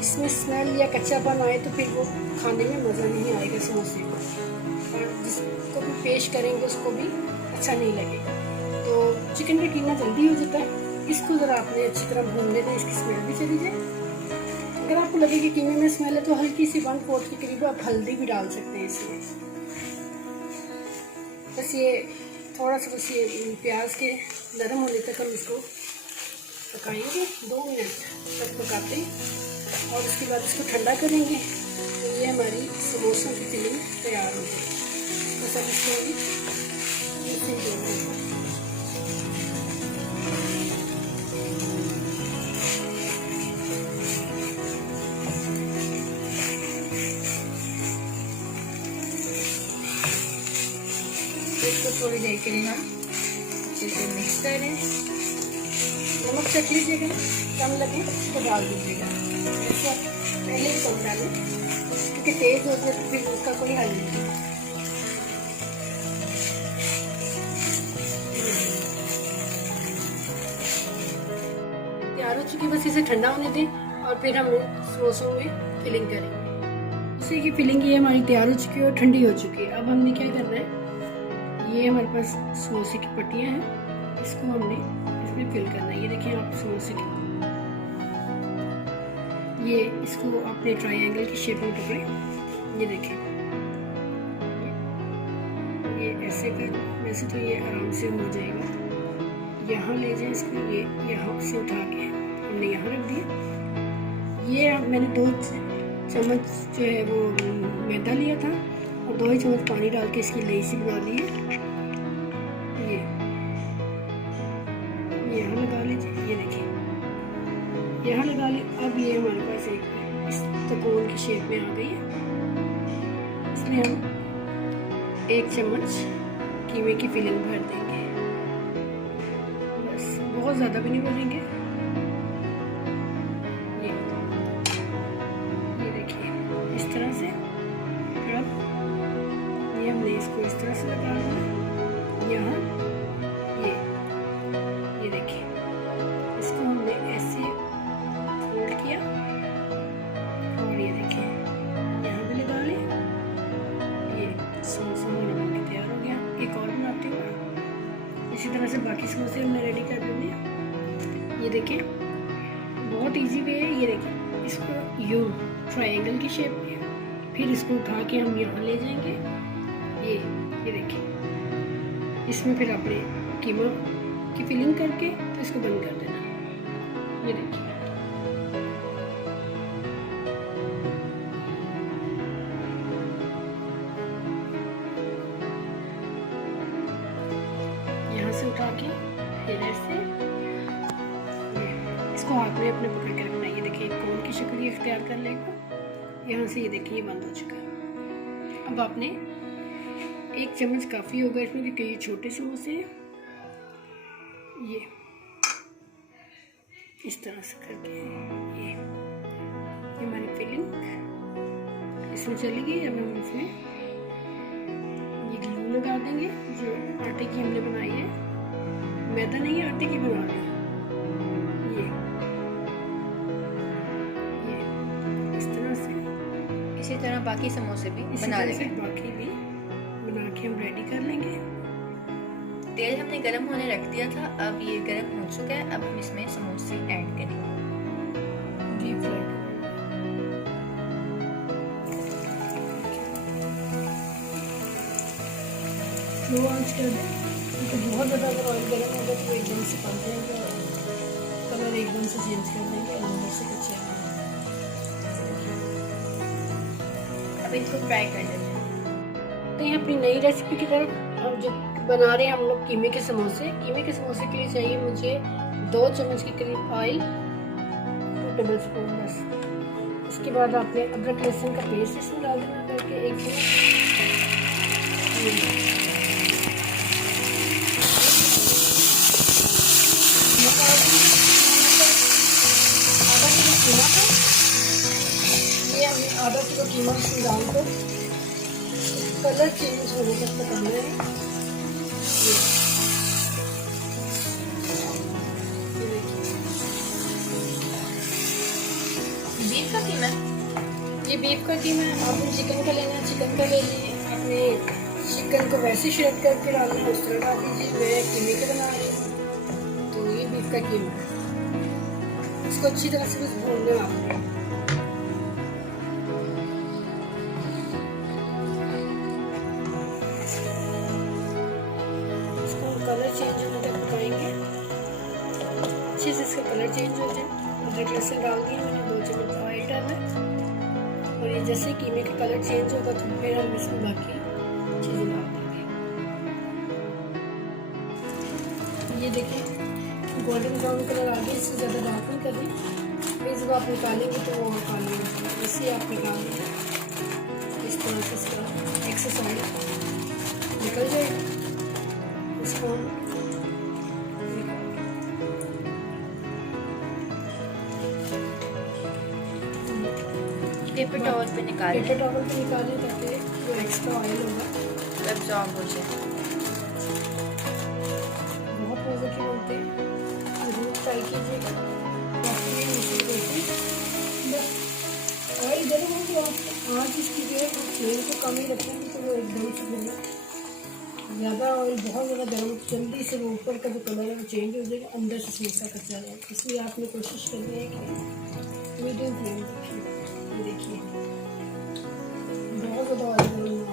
इसमें स्मेल या कच्चापन आए तो फिर वो खाने में मज़ा नहीं आएगा समोसे को, और जिसको भी पेश करेंगे उसको भी अच्छा नहीं लगेगा। तो चिकन का कीमा जल्दी हो जाता है। इसको ज़रा आपने अच्छी तरह भून लेना है, इसकी स्मेल भी चली जाए। अगर आपको लगे कि कीमे में स्मेल है तो हल्की सी 1/4 के करीब आप हल्दी भी डाल सकते हैं इसमें। बस ये थोड़ा सा बस ये प्याज के नरम होने तक हम इसको पकाएंगे। 2 मिनट तक पकाते हैं और उसके बाद इसको ठंडा करेंगे। तो ये हमारी समोसों की फिलिंग तैयार हो जाएगी। तो सब इसको इसको थोड़ी देर के लिए हम अच्छे से मिक्स करें। नमक चख लीजिएगा, कम लगे तो डाल दीजिएगा। ऐसे आप पहले ही कम डालें, क्योंकि तेज़ हो जाए तो फिर उसका कोई हल नहीं है। तैयार हो चुकी, बस इसे ठंडा होने दें और फिर हम समोसों में फिलिंग करेंगे। इसी की फिलिंग ये हमारी तैयार हो चुकी है और ठंडी हो चुकी है। अब हमने क्या करना है, ये हमारे पास समोसे की पट्टियाँ हैं, इसको हमने इसमें फिल करना है। ये देखिए आप समोसे की, ये इसको अपने ट्रायंगल की शेप में पकड़े। ये देखें, ये ऐसे कर, वैसे तो ये आराम से हो जाएगा। यहाँ ले जाए इसको, ये यहाँ से उठा के हमने यहाँ रख दिया। ये मैंने 2 चम्मच जो है वो मैदा लिया था और 2 ही चम्मच पानी डाल के इसकी लेई सी बना ली है। ये यहाँ लगा लीजिए, ये देखिए यहाँ लगा ली। अब ये हमारे पास एक इस त्रिकोण की शेप में आ गई है। इसमें हम 1 चम्मच कीमे की फिलिंग भर देंगे, बस बहुत ज़्यादा भी नहीं भरेंगे। ये देखिए इस तरह से। अब ये हमने इसको इस तरह से लगा लेना यहाँ। ये देखिए इसको हमने ऐसे फोल्ड किया और ये देखिए यहाँ भी लगा लें। ये समोसा मेरा बन के तैयार हो गया। एक और बनाती हूँ। इसी तरह से बाकी समोसे हमने रेडी कर लूँगी। ये देखिए बहुत इजी वे है। ये देखिए इसको यू ट्रायंगल की शेप में, फिर इसको उठा के हम यहाँ ले जाएंगे। ये देखिए इसमें फिर अपने कीमा की फिलिंग करके तो इसको बंद कर देना। ये देखिए यहाँ से उठा के फिर ऐसे इसको हाथ में अपने पकड़ के रखना। ये देखिए कोन की शक्ल ये इख्तियार कर लेगा। यहाँ से ये देखिए बंद हो चुका है। अब आपने 1 चम्मच काफ़ी होगा इसमें, क्योंकि ये छोटे समोसे हैं। ये इस तरह से करके ये हमारी फिलिंग इसमें चली गई। अब हम इसमें ये ग्लू लगा देंगे जो आटे की हमने बनाई है। मैदा नहीं है, आटे की बना रहे हैं। ये इस तरह से, इसी तरह बाकी समोसे भी बना लेंगे। बाकी भी बना के हम रेडी कर लेंगे। तेल हमने गर्म होने रख दिया था, अब ये गर्म हो चुका है। अब हम इसमें समोसे ऐड करेंगे। डीप फ्राई स्लो आंच कर दें, क्योंकि बहुत ज़्यादा अगर ऑयल गर्म होगा तो एकदम से पक जाएगा और कलर एकदम से चेंज कर देंगे, अंदर से कच्चे अब इसको फ्राई कर लेते हैं। तो ये अपनी नई रेसिपी की तरफ हम जो बना रहे हैं हम लोग कीमे के समोसे। कीमे के समोसे के लिए चाहिए मुझे 2 चम्मच के करीब ऑयल, 2 टेबल स्पून बस। इसके बाद आपने अदरक लहसुन का पेस्ट इसमें डाल देना करके 1 आधा किलो कीमा इसमें डालकर कलर चेंज होने तक पकाना है। बीफ का कीमा, ये बीफ का कीमा है। आपने चिकन का लेना है, चिकन का ले लीजिए। आपने चिकन को वैसे श्रेड करके डालना है, उस तरह डाल दीजिए। मैं कीमे के बना रही हूँ तो ये बीफ का कीमा है। इसको अच्छी तरह से बस भूनना है आपने। कलर चेंज होने तक पकाएंगे, अच्छे से इसका कलर चेंज हो जाए। अदरक लहसुन डाल दिए मैंने, 2 चम्मच ऑयल डाला और ये जैसे कीमे का कलर चेंज होगा तो फिर हम इसमें बाकी चीज़ें डाल देंगे। ये देखिए गोल्डन ब्राउन कलर आ गया, इससे ज़्यादा डार्क नहीं कर रही। फिर जब आप निकालेंगे तो वो काली हो जाएगी, इससे आप निकाल देंगे। इस तरह से इसका एक्सरसाइज निकल जाएगा। इसको पेपर टॉवल पे निकालें, पेपर टॉवल पे निकालें ताकि जो एक्स्ट्रा ऑयल होगा एब्जॉर्ब हो जाए। बहुत मज़े की बनते हैं, ज़रूर ट्राई कीजिएगा। बस ऑयल गर्म हो तो आँच इसकी जो है फ्लेम को कम ही रखेंगे तो वो एकदम से भुना। ज़्यादा ऑयल बहुत ज़्यादा गर्म जल्दी से वो ऊपर का जो कलर है वो चेंज हो जाएगा, अंदर से समोसा कच्चा रहेगा। इसलिए आपने कोशिश करनी है कि मीडियम फ्लेम रखिए। ये देखिए बहुत ज़्यादा ऑयल गर्म ना हो।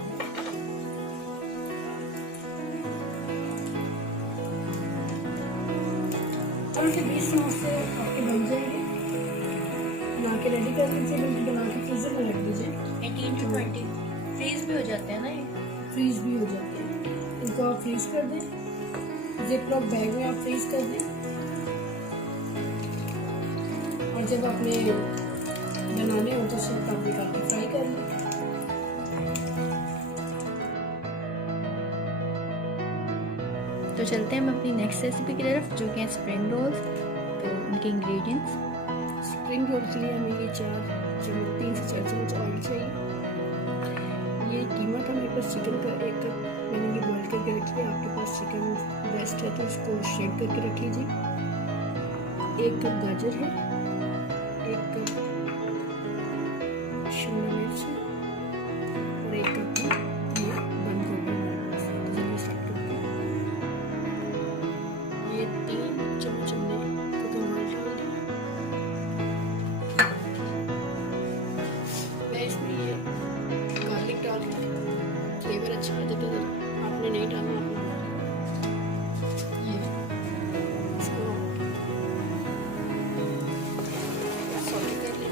15 से 20 समोसे आपके बन जाएंगे, ना के रेडी कर लीजिए, बिल्कुल बना के फ्रीजर में रख दीजिए। 18 to 20 फ्रीज भी हो जाते हैं ना ये? फ्रीज भी हो जाते हैं। इनको आप फ्रीज कर दें, जिप लॉक बैग में आप फ्रीज कर दें, और जब आपने बनाने हो तो सिर्फ आप निकाल के फ्राई कर लें। तो चलते हैं हम अपनी नेक्स्ट रेसिपी की तरफ, जो कि है स्प्रिंग रोल्स। तो उनके इंग्रेडिएंट्स, स्प्रिंग रोल के लिए हमें ये 3 से 4 चम्मच ऑयल चाहिए। ये कीमा था मेरे पास चिकन का 1 कप, मैंने ये बॉईल करके रखी है। आपके पास चिकन बेस्ट है तो इसको शेक करके रख लीजिए। 1 कप गाजर है, 1 कप शिमला मिर्च है, और 1 कप बंद गोभी हमारे पास है। तो चलिए स्टार्ट करते हैं। ये 3 चम्मच हमने कुकिंग ऑयल डाल दिया। मैं इसमें ये गार्लिक डाल दूँ, फ्लेवर अच्छा आ जाता है। आपने नहीं डालना, आपने ये इसको सॉटे कर लें।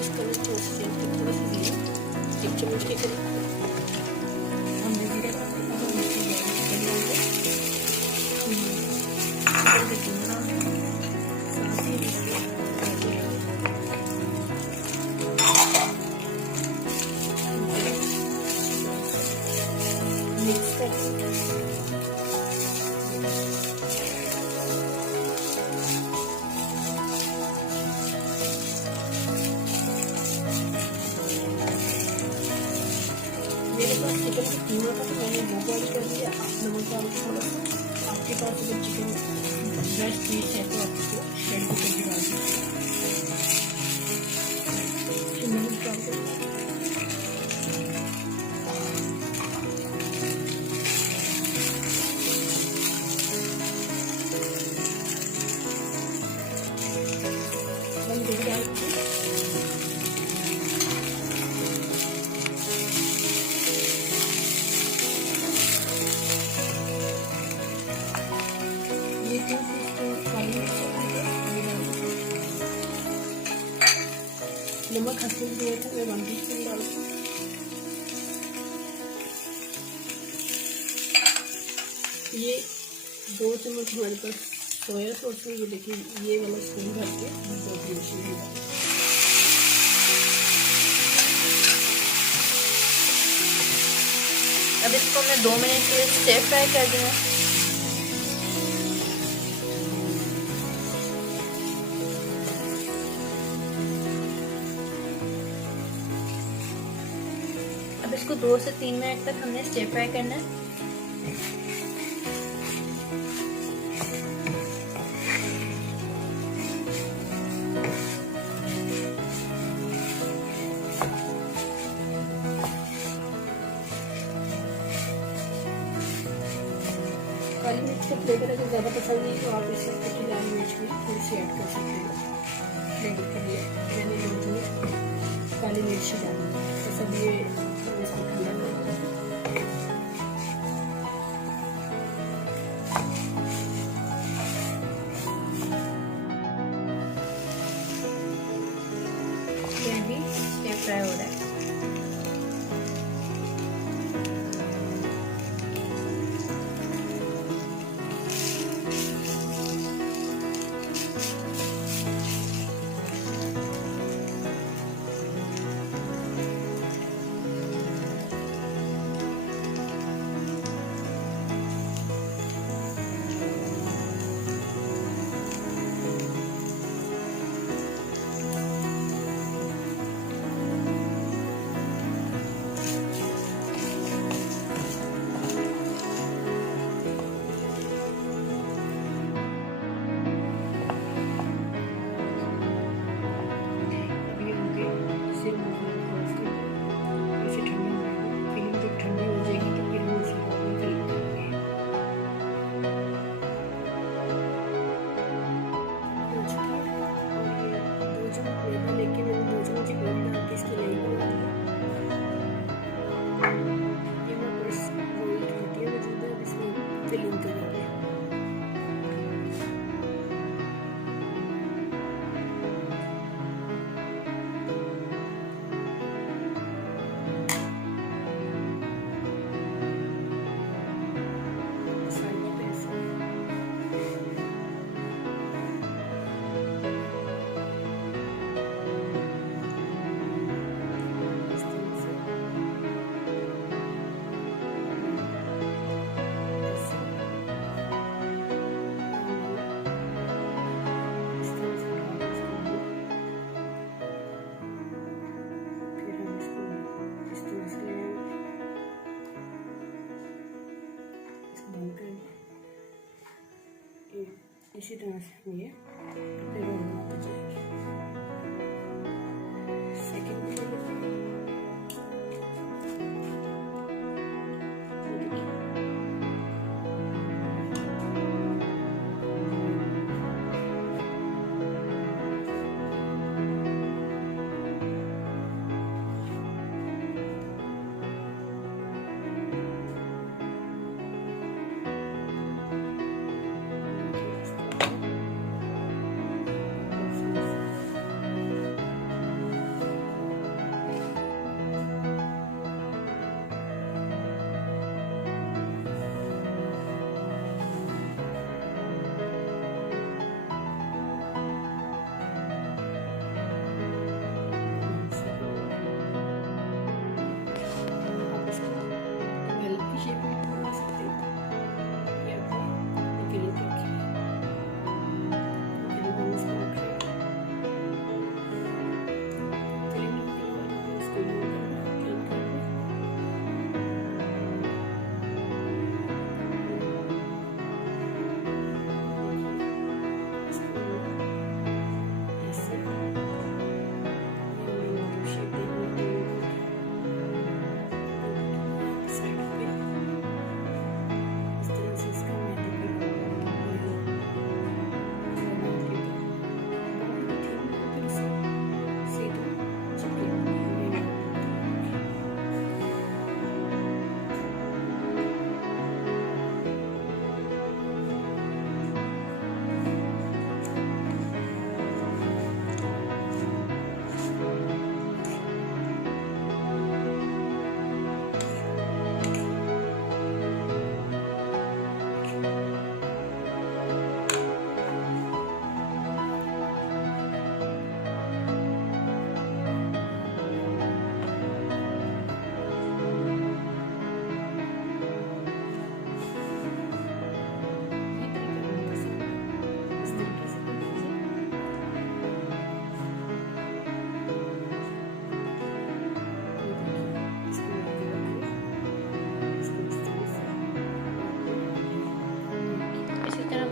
इस कलर को चेंज कर, थोड़ा सा जीरा 1 चम्मच के करीब हमने जीरा डाल दिया। अब हम इसमें चिकन डालेंगे, साथ ही इसमें मिक्स कर मेरे पास चिकन का कीमा था तो मैंने वो बॉईल कर लिया। आप नमक डाल के थोड़ा सा, आपके पास अगर चिकन ब्रेस्ट पीस है तो आप इसको श्रेड करके डाल दीजिए। शिमला मिर्च डाल दीजिए। नमक हल्दी दिया था, मैं 1 टीस्पून डाल दूँ। ये 2 चम्मच हमारे पास सोया सॉस है। ये देखिए, ये वाला स्पून भर के 2 चम्मच में डाल। अब इसको मैं 2 मिनट के लिए स्टिर फ्राई कर दूँगा। अब इसको 2 से 3 मिनट तक हमने स्टिर फ्राई करना है। काली मिर्च का फ्लेवर अगर ज़्यादा पसंद नहीं तो आप इसमें कटी लाल मिर्च भी थोड़ी सी ऐड कर सकते हैं फ्लेवर के लिए। मैंने जो काली मिर्च डाली तो सब ये इसको ठंडा कर दिया। ये भी स्टिर फ्राई हो रहा है। तरह से ये रोल हो जाएगी। सेकंड भी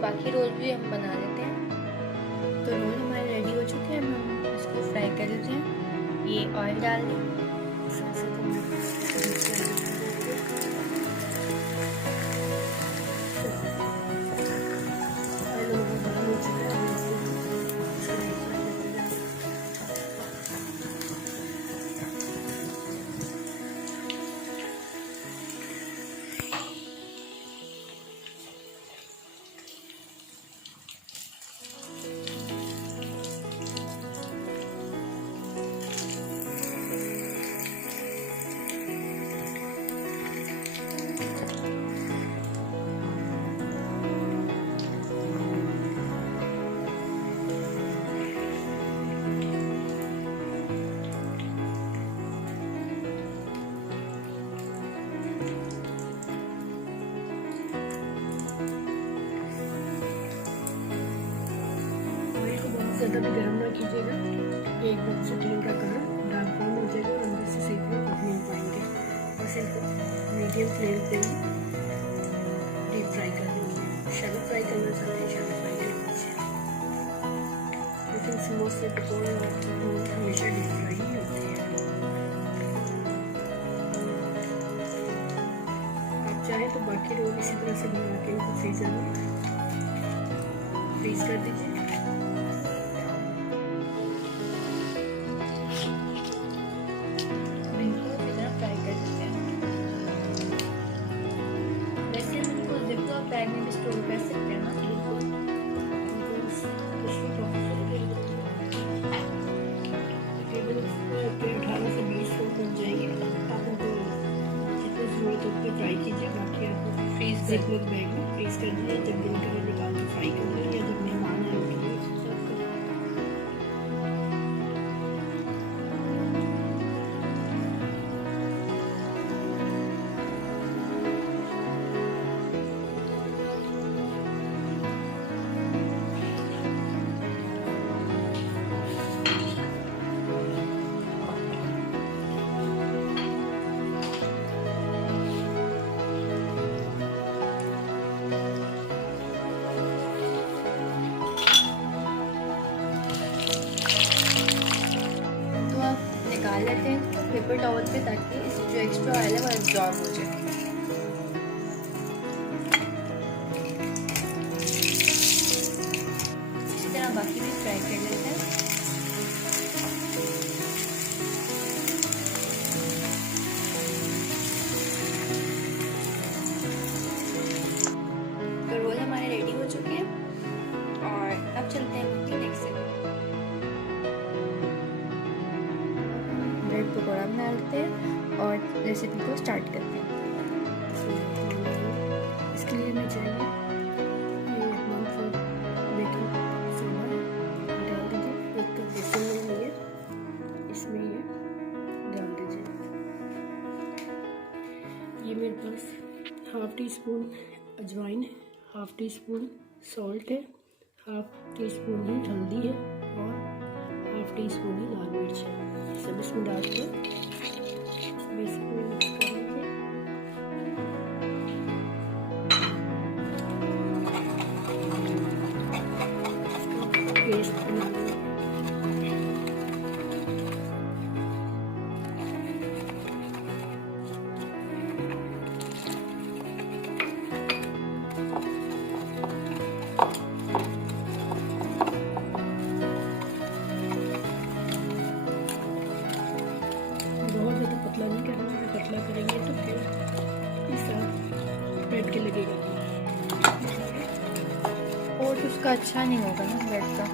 बाकी रोल भी हम बना लेते हैं। तो रोल हमारे रेडी हो चुके हैं, हम इसको फ्राई कर लेते हैं। ये ऑयल डाल दें। ज़्यादा भी गर्म ना कीजिएगा, एक बार से टीम का कलर डार्क ब्राउन हो जाएगा और अंदर से सेक में कुछ नहीं पाएंगे। बस इनको मीडियम फ्लेम पे डीप फ्राई कर लेंगे। शैलो फ्राई करना चाहते हैं शैलो फ्राई कर लीजिए, लेकिन समोसे पकौड़े और हमेशा डीप फ्राई ही होते हैं। आप चाहें तो बाकी रोल इसी तरह से बना के इनको फ्रीजर में फ्रीज कर दीजिए। बैग में भी स्टोर कर सकते हैं ना। तकरीबन 18 से 20 फुट बन जाएंगे। आप उनको जितनी ज़रूरत हो उतनी फ्राई कीजिए, बाकी आप फ्रीज जिपलॉक बैग में फ्रीज कर दीजिए। जब दिन कलर निकाल के फ्राई कर लीजिए, या जब मेहमान आए उनके लिए सर्व कर दीजिए। डाल लेते हैं पेपर टॉवल पे, ताकि इससे जो एक्स्ट्रा ऑयल है वो एब्जॉर्ब हो जाए। इसी तरह बाकी भी फ्राई कर लेते हैं। तो रोल हमारे रेडी हो चुके हैं और अब चलते हैं नेक्स्ट स्टेप। ब्रेड पकौड़ा बना लेते हैं और रेसिपी को स्टार्ट करते हैं। इसके लिए हमें चाहिए ये 1 4 बेकिंग सोडा डाल दीजिए, 1 कप बेसन ले लिए, इसमें ये डाल दीजिए। ये मेरे पास 1/2 टीस्पून अजवाइन है, 1/2 टीस्पून सॉल्ट है, 1/2 टीस्पून ही हल्दी है और 1/2 टीस्पून ही लाल मिर्च है। सब इसमें डाल के इसमें मिक्स करेंगे। पेस्ट बना लेंगे। बहुत ज़्यादा पतला नहीं करना है, पतला करेंगे तो फिर ऐसा ब्रेड के लगेगा और उसका अच्छा नहीं होगा ना ब्रेड का।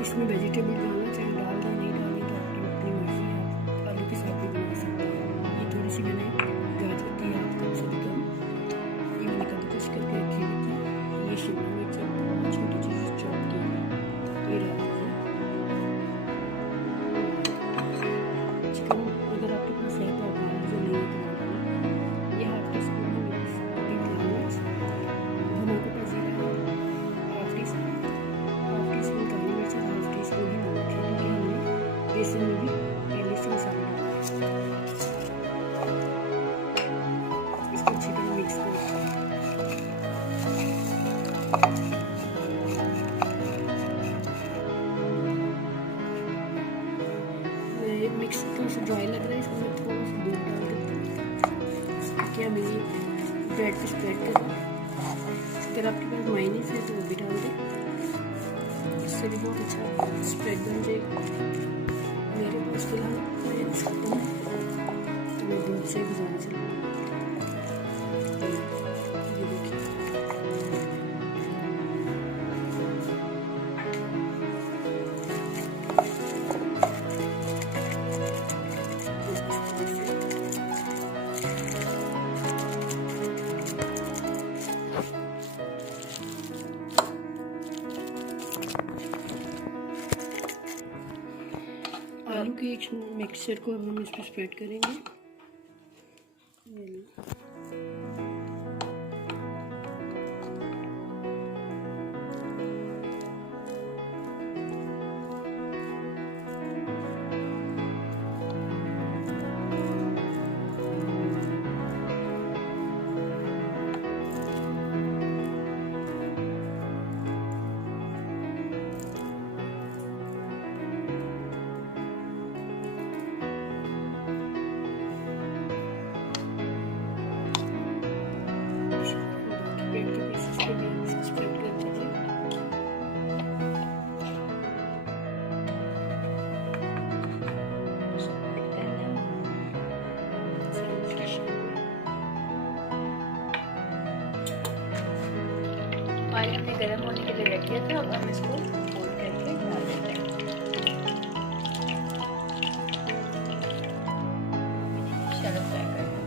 इसमें वेजिटेबल डालना चाहे डाल दो, नहीं डालनी तो आपकी अपनी मर्जी है, आलू के साथ भी बना सकते हैं। ये थोड़ी सी मैंने गाजर की है कम से कम, ये मैंने कद्दूकस करके रखी हुई थी। ये शिमला मिर्च है छोटी चीज़ चॉप की, ये डाल दीजिए। चिकन अगर आपके पास है तो आप डाल दीजिए, नहीं है तो ना डालें। ये 1/2 टीस्पून है मेरे पास लाल मिर्च, धनिया का जीरा है 1/2 टीस्पून, 1/2 टीस्पून काली मिर्च है, 1/2 टीस्पून ही नमक है, क्योंकि हमने बेसन में भी पहले से मसाला डाला है। इसको अच्छी तरह मिक्स करें। मिक्स थोड़ा सा ड्राई लग रहा है, इसमें मैं थोड़ा सा दूध डाल देती हूँ ताकि हम ये ब्रेड पे स्प्रेड करें। अगर आपके पास मायोनीज है तो वो भी डाल दें, इससे भी बहुत अच्छा स्प्रेड बन जाएगा। मेरे पास फिलहाल मायोनीज खत्म है तो मैं दूध से गुजारा चलूँगी। ये देखिए आलू के एक मिक्सचर को अब हम इस पर स्प्रेड करेंगे। ये लो। ऑयल हमने गर्म होने के लिए रख दिया था, अब हम इसको फोल्ड करके डाल देते हैं। शैलो फ्राई करते हैं।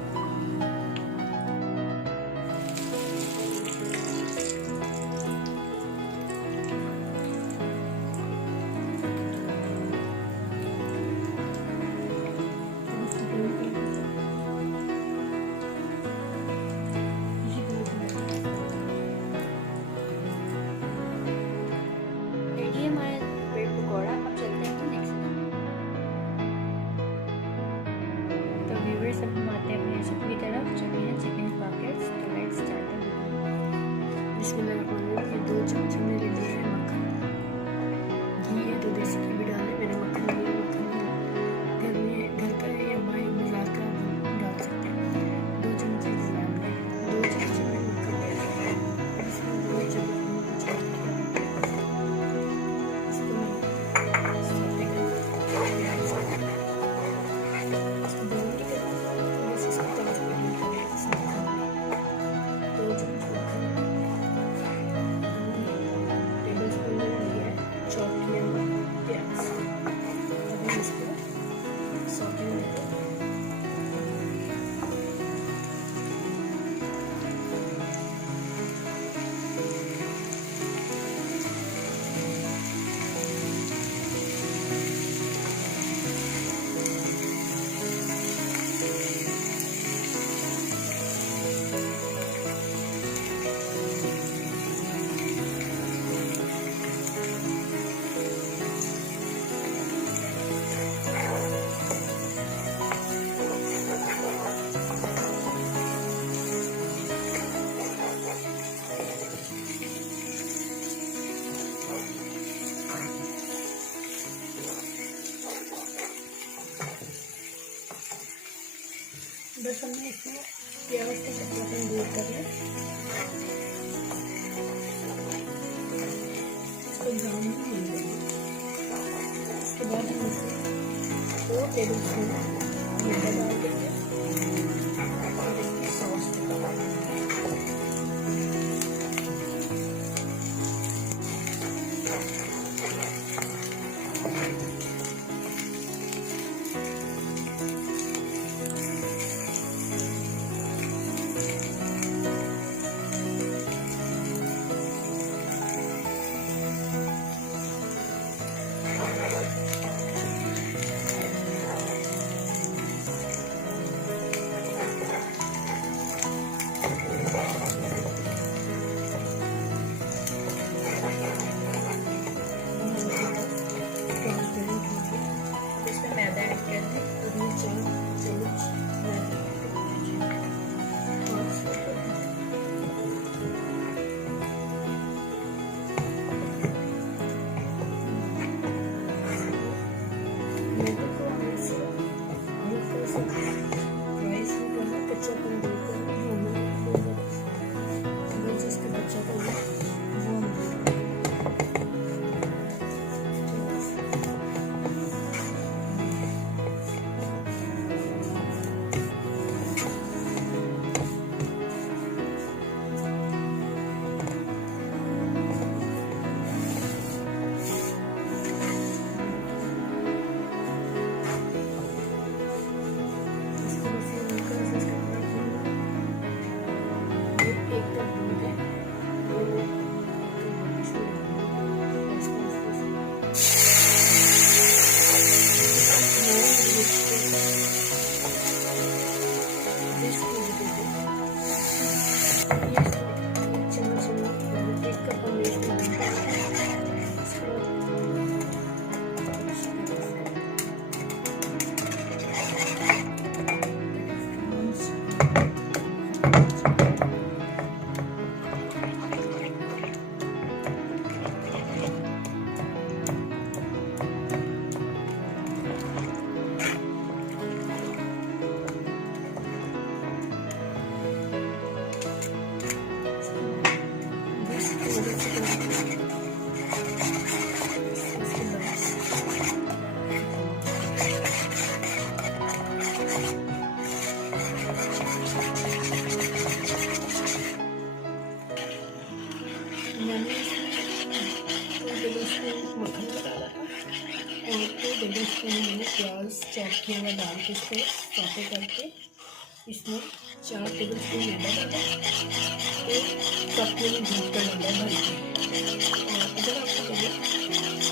बस हमने इसमें प्याज का कच्चापन दूर कर लिया, इसको ब्राउन नहीं होने देंगे। उसके बाद हम इसमें 4 टेबल स्पून मैदा डाल देंगे और इसकी सॉस डालेंगे। मैदा ऐड कर दें। टेबल स्पून मैंने प्याज चॉप किया हुआ डाल के इसको सौटे करके इसमें 4 टेबल स्पून मैदा डाला, 1 कप में दूध का डब्बा भर के। और अगर आपको लगे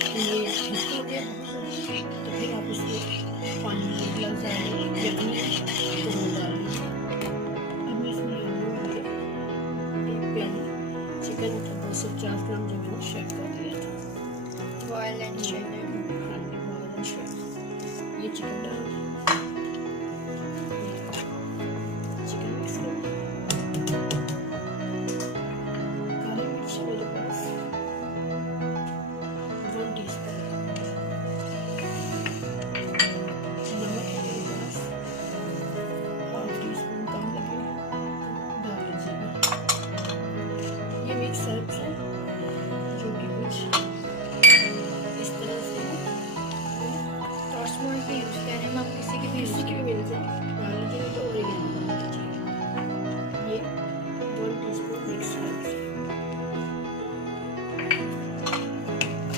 कि ये ठीक हो गया तो फिर आप इसमें पानी का गिलास डालें या तो वो डाल दीजिए। अब मैं इसमें एक पैन चिकन का 250 ग्राम जो मैंने शेक कर दिया था, बॉयल एंड शेक। ये चिकन डाल चिकन मिक्स कर, काली मिर्च मेरे पास 1 टीस्पून, नमक मेरे पास 1/2 टीस्पून कम लगे डाल लीजिएगा। ये मिक्स सर्फ है जो कि कुछ इस तरह से टॉसमोल्ड भी यूज़ करें हम, किसी की भी किसी की भी मिल जाए डाल लीजिए तो ओरिगेनो डाल दीजिए। ये 1 टीस्पून मिक्स सर्फ।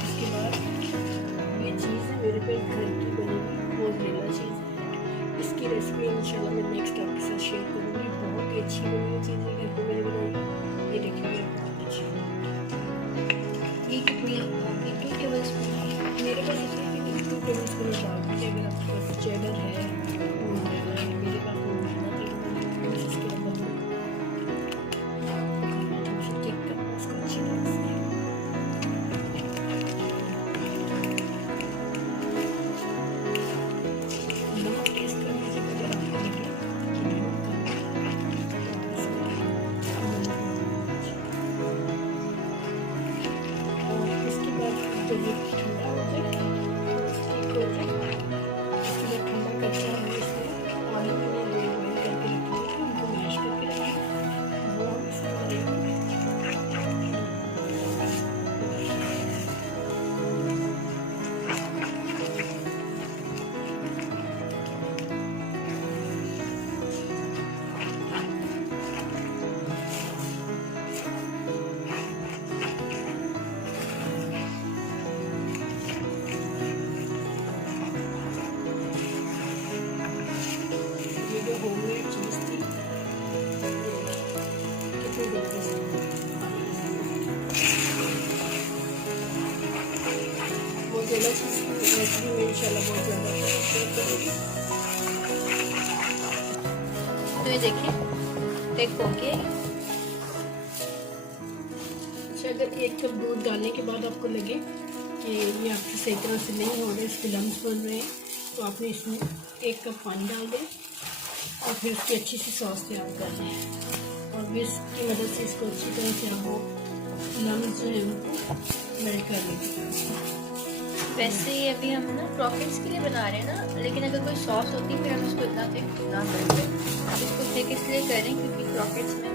उसके बाद ये चीज़ है मेरे पे घर की बनी हुई मोज़रेला चीज़ है। इसकी रेसिपी इंशाल्लाह मैं नेक्स्ट आपके साथ शेयर करूँगी। बहुत ही अच्छी बनी हुई चीज़ है घर पे मैंने बनाई। ये देखिए बहुत अच्छी ये कितनी होगी? 2 टेबल स्पून मेरे पास इसमें 2 टेबल स्पून डाल दीजिए। अगर आपके पास चेडर है मोज़रेला है, मेरे पास मोज़रेला है तो मैं इसके अंदर चेक करना उसको अच्छी तरह से। नमक टेस्ट कर लीजिए अगर आपको लगे कि नमक कम है। और इसके बाद जब ये ठंडा हो जाए ठीक हो जाए, इसके बाद ठंडा करके हम इसमें आलू मैंने बॉयल करके चम्मच रेसिपी में इंशाल्लाह बहुत ज़्यादा शेयर करूँगी। तो ये देखिए टेक हो गया। अच्छा, अगर 1 कप दूध डालने के बाद आपको लगे कि ये आपकी सही तरह से नहीं हो रहे, इसके लम्स बन रहे हैं, तो आपने इसमें 1 कप पानी डाल दें और फिर उसकी अच्छी सी सॉस तैयार कर लें और विस्क की मदद से इसको अच्छी तरह से आप वो लम्स जो है उनको मेल्ट कर लीजिए। वैसे ये अभी हम ना क्रॉकेट्स के लिए बना रहे हैं ना, लेकिन अगर कोई सॉस होती फिर हम इसको इतना थिक ना करते। अब इसको थिक इसलिए करें क्योंकि क्रॉकेट्स में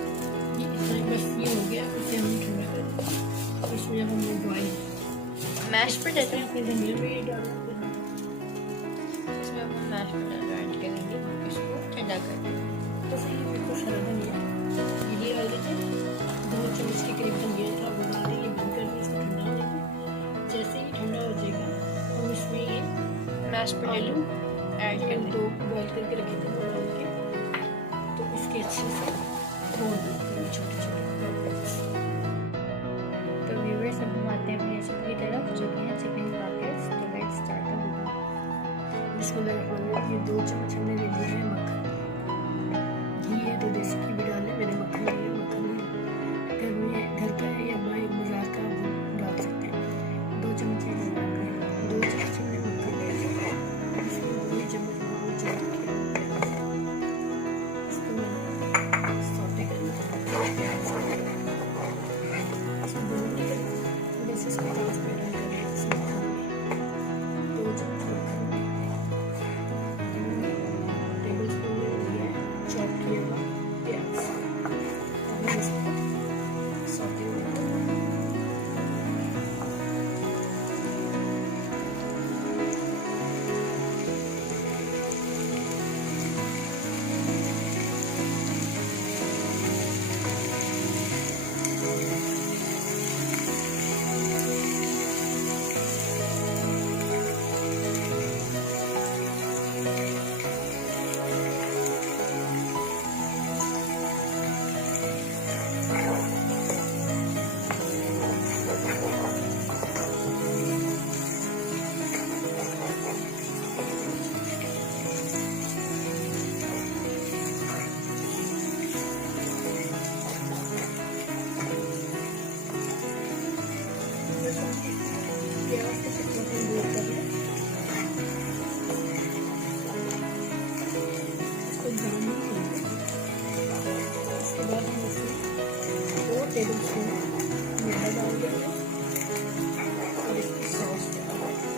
ये इतना बस ये हो गया, इसे हम ठंडा कर दें। इसमें अब हमने बॉइल मैश पोटैटो, अपने धनिया भी डाल दें। इसमें अब हम मैश पोटैटो ऐड करेंगे, इसको ठंडा कर देंगे। तो सही बिल्कुल सारा धनिया ये डाल दीजिए। 2 चम्मच के करीब धनिया था वो डाल देंगे, बंद कर दें, इसको ठंडा होने दें। जैसे ही ठंडा हो जाएगा हम इसमें ये मैश पोटैटो ऐड कर देंगे। 2 बॉइल करके रखे थे वो डाल के, तो इसके अच्छे से तोड़ देंगे छोटे-छोटे। तो व्यूअर्स अब हम आते हैं अपनी रेसिपी की तरफ जो कि है चिकन क्रॉकेट्स। तो लेट्स स्टार्ट द वीडियो। बिस्मिल्लाहिर्रहमानिर्रहीम। ये 2 चम्मच हमने ले लिया है मक्खन। घी है तो देसी घी भी डालें, मैंने मक्खन लिया। मक्खन घर में घर का है या बाजार का वो डाल सकते हैं। 2 चम्मच ये डाल के 2 चम्मच हमने मक्खन लिया, इसमें 2 चम्मच नमक डाल के इसको सौटे करना है। प्याज इसमें भून के बस इसको ट्रांसपेरेंट कर लें। इसमें हमने 2 चम्मच मक्खन टेबल स्पून में लिया है चॉप किया हुआ प्याज। अब इसको सौटे में प्याज के टुकड़ों को दूर कर लें। इसको ब्राउन कर लें। उसके बाद हम इसमें 2 टेबल स्पून मैदा डाल देंगे और इसकी सॉस डाल देंगे।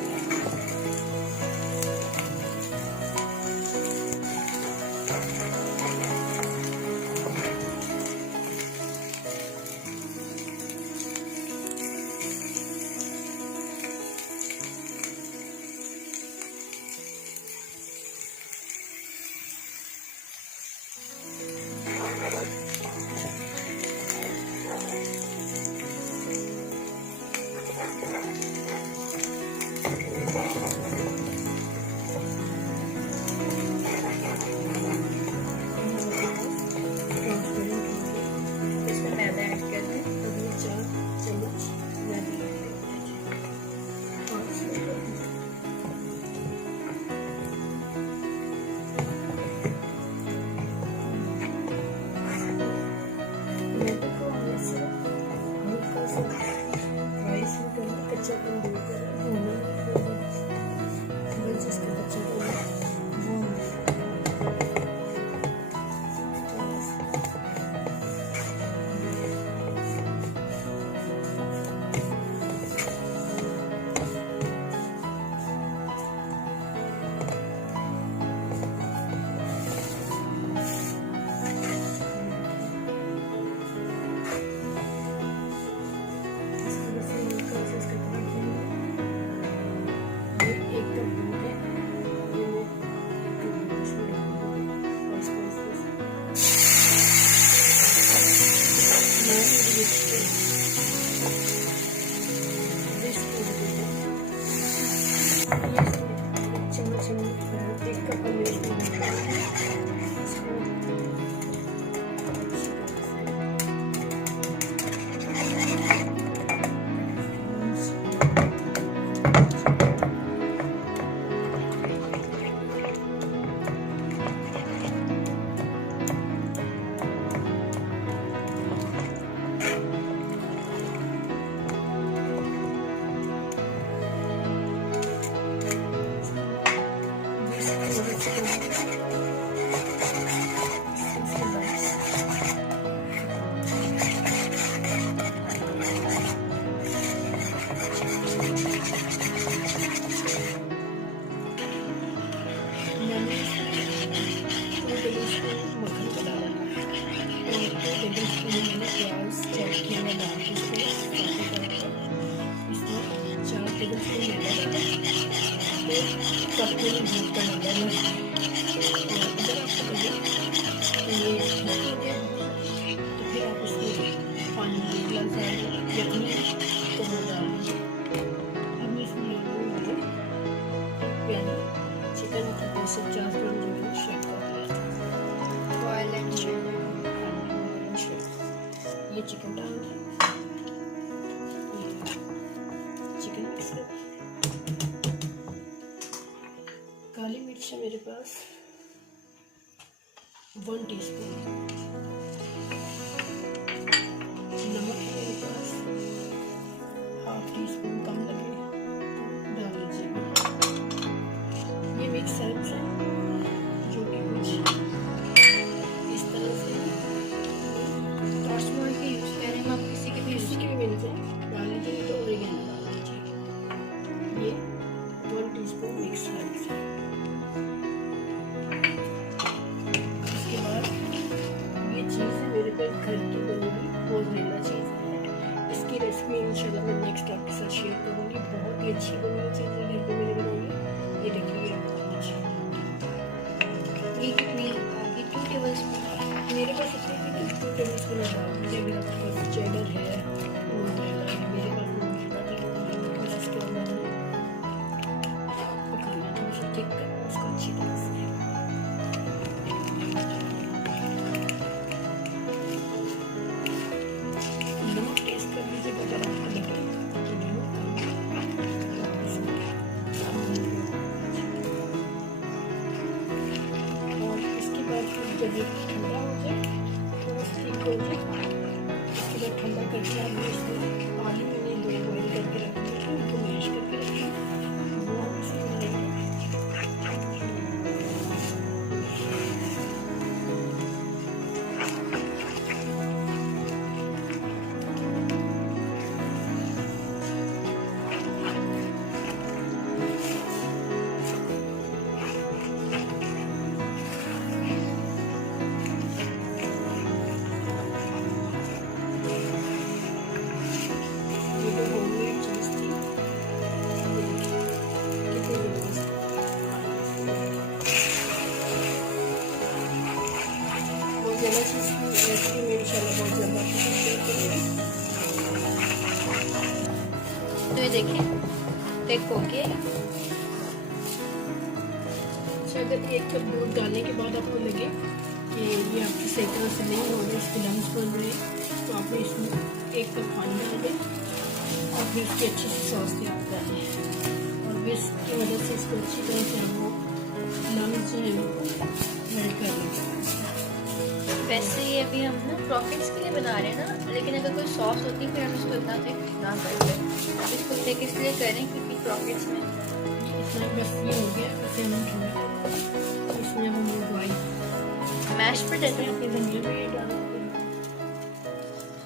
इसमें मैदा ऐड कर दें। अब ये 4 चम्मच मैदा ऐड कर दीजिए और इसमें मैदे को हमेशा हल्का सा राइस में करना, कच्चापन दूर करना, भूनना बस इसका कच्चापन भून टेबल स्पून मैदा डालें, फिर कप में भी दूध का डाला है। और अगर आपको लगे तो ये ठीक हो गया तो फिर आप इसमें पानी 1 गिलास डाल दें, यखनी तो वो डाल दीजिए। अब मैं इसमें ले लूँगी प्याज, चिकन 250 ग्राम जो मैंने शेक कर दिया था, बॉयल एंड शेक। ये चिकन डाल दें, चिकन मिक्स कर। काली मिर्च है मेरे पास 1 टीस्पून, नमक है मेरे पास 1/2 टीस्पून, कम लगे डाल लीजिएगा। ये मिक्स हर्ब्स हैं जो कि कुछ इस तरह से कॉस्मोल के यूज़ करें हम, आप किसी के भी यूज़ के भी मिलते हैं, डाल लीजिए तो ओरिगेनो डाल लीजिए। ये 1 टीस्पून मिक्स हर्ब्स है। इसके बाद ये चीज़ है मेरे पास घर की बनी हुई मोज़रेला चीज़ है। इसकी रेसिपी इंशाल्लाह मैं नेक्स्ट आपके साथ शेयर करूँगी। बहुत ही अच्छी बनी हुई चीज़ है, घर पे मैंने बनाई है। ये देखिए आपको अच्छा, ये कितनी होगी? 2 टेबल स्पून। मेरे पास इतने 2 टेबल स्पून डाल दीजिए। अगर आपके पास चेडर है, मोज़रेला है, मेरे पास मोज़रेला नहीं है, इसके अंदर पकाना थोड़ा सा थिक करना उसको अच्छी तरह से। नमक टेस्ट कर लीजिए, अगर आपको लगे तो नमक कम है। और इसके बाद जब ये ठंडा हो जाए, थोड़ा सा ठीक हो जाए, इसके बाद ठंडा करके आप इसमें आलू मैंने 2 बॉयल करके रखे थे, उनको मैश करके रखे, वो हम इसमें डालेंगे। ये तो होममेड चीज़ थी, कितनी ज़बरदस्त। वो ज़्यादा चीज़ की रेसिपी में इंशाल्लाह बहुत ज़्यादा आपके साथ शेयर करूँगी। तो ये देखिए थिक हो गया। अच्छा, अगर 1 कप दूध डालने के बाद आपको लगे कि ये आपकी सही तरह से नहीं हो रही, इसके लम्स बन रहे हैं, तो आपने इसमें 1 कप पानी डाल दें और फिर उसकी अच्छी सी सॉस तैयार कर लें और विस्क की मदद से इसको अच्छी तरह से वो लम्स जो है वो मेल्ट कर लें। वैसे ये अभी हम ना क्रॉकेट्स के लिए बना रहे हैं ना, लेकिन अगर कोई सॉस होती फिर हम इसको इतना थिक ना करते। अब इसको थिक इसलिए करें क्योंकि क्रॉकेट्स में इसमें बस ये हो गया, इसे हम ठंडा इसमें हम बॉइल मैश पोटैटो, धनिया भी डाल देंगे।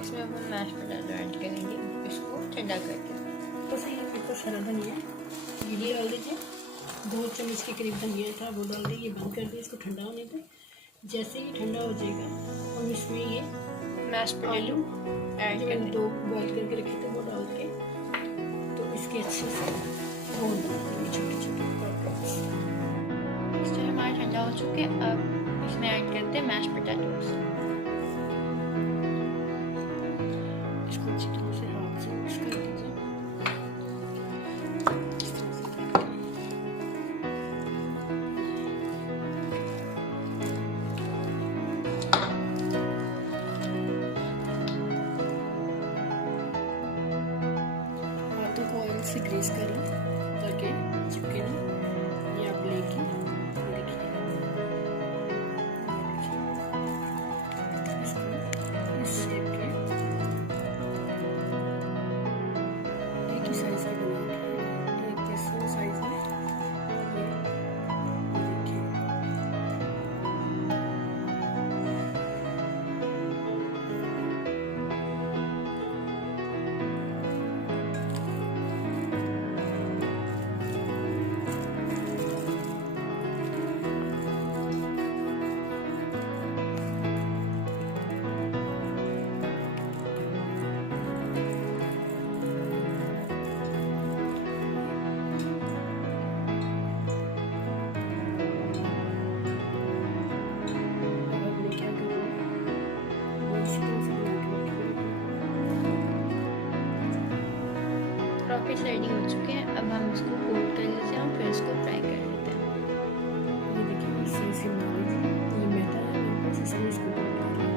इसमें हम मैश पोटैटो ऐड करेंगे इसको ठंडा करके। तो सही है, मेरे पास हरा धनिया है, ये डाल दीजिए। 2 चम्मच के करीब धनिया था वो डाल दिए। ये बंद कर दिए, इसको ठंडा होने दें। जैसे ही ठंडा हो जाएगा हम इसमें ये मैश पोटैटो आलू ऐड जो कर मैंने दें। 2 बॉयल करके रखे थे वो डाल के तो इसके अच्छे से होल छोटे छोटे पॉपकॉर्न्स। इस टाइम हमारे ठंडा हो चुके, अब इसमें ऐड करते हैं मैश पोटैटोज। इसको अच्छी तरह से हाथ से मिक्स कर दीजिए। इस तरह से करके हाथों को ऑयल से ग्रीस कर लें ताकि चिपके ना। ये आप लेके देखिए, इसको इस शेप के एक ही साइज के बना के एक जैसे साइज में ये देखिए। मिर्च रेडी हो चुके हैं। अब हम इसको कोट कर लेते हैं और फिर इसको फ्राई कर लेते हैं। ये देखिए इसे ये मैदा है मेरे पास, इसमें इसको कोट कर लिया।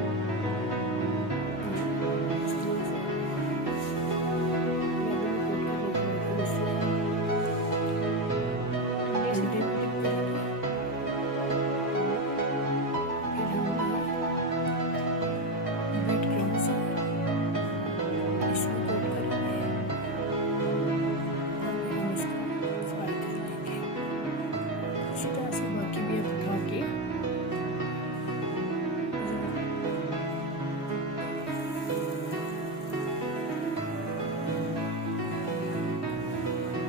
इस तरह से मैदे में कोट करने के बाद फिर इसे अंडे में डिप करेंगे। फिर हम ब्रेड क्रम्स इसमें कोट करेंगे और फिर हम इसको फ्राई कर लेंगे। इसी तरह से बाकी भी आप उठा के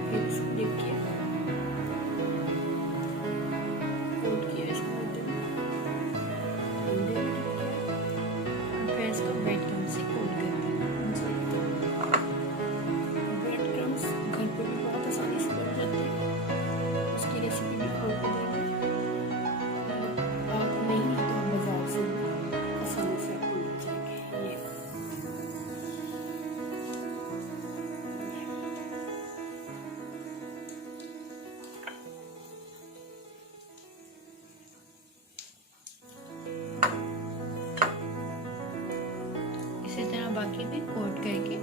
फिर इसको डिप किया, कोट किया इसको मैदे में, अंडे में डिप किया और फिर इसको ब्रेड क्रम्स से कोट कर दें। ब्रेड क्रम्स घर पे भी बहुत आसानी से बन जाते हैं, उसकी रेसिपी भी आपको देंगे। आप नहीं तो आप बाजार से आसानी से आपको मिल जाएंगे। ये इसी तरह बाकी भी कोट करके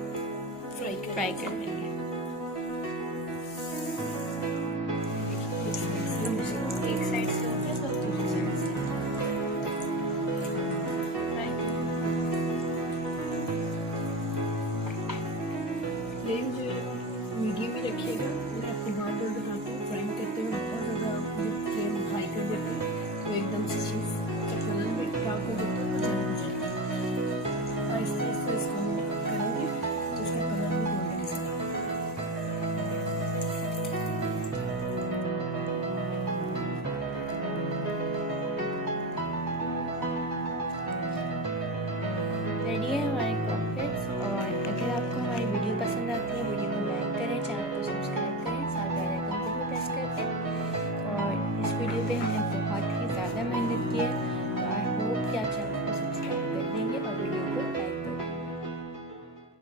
फ्राई कर लेंगे। एक साइड से हो गया तो दूसरी साइड से फ्राई कर फ्लेम जो है मीडियम ही रखिएगा।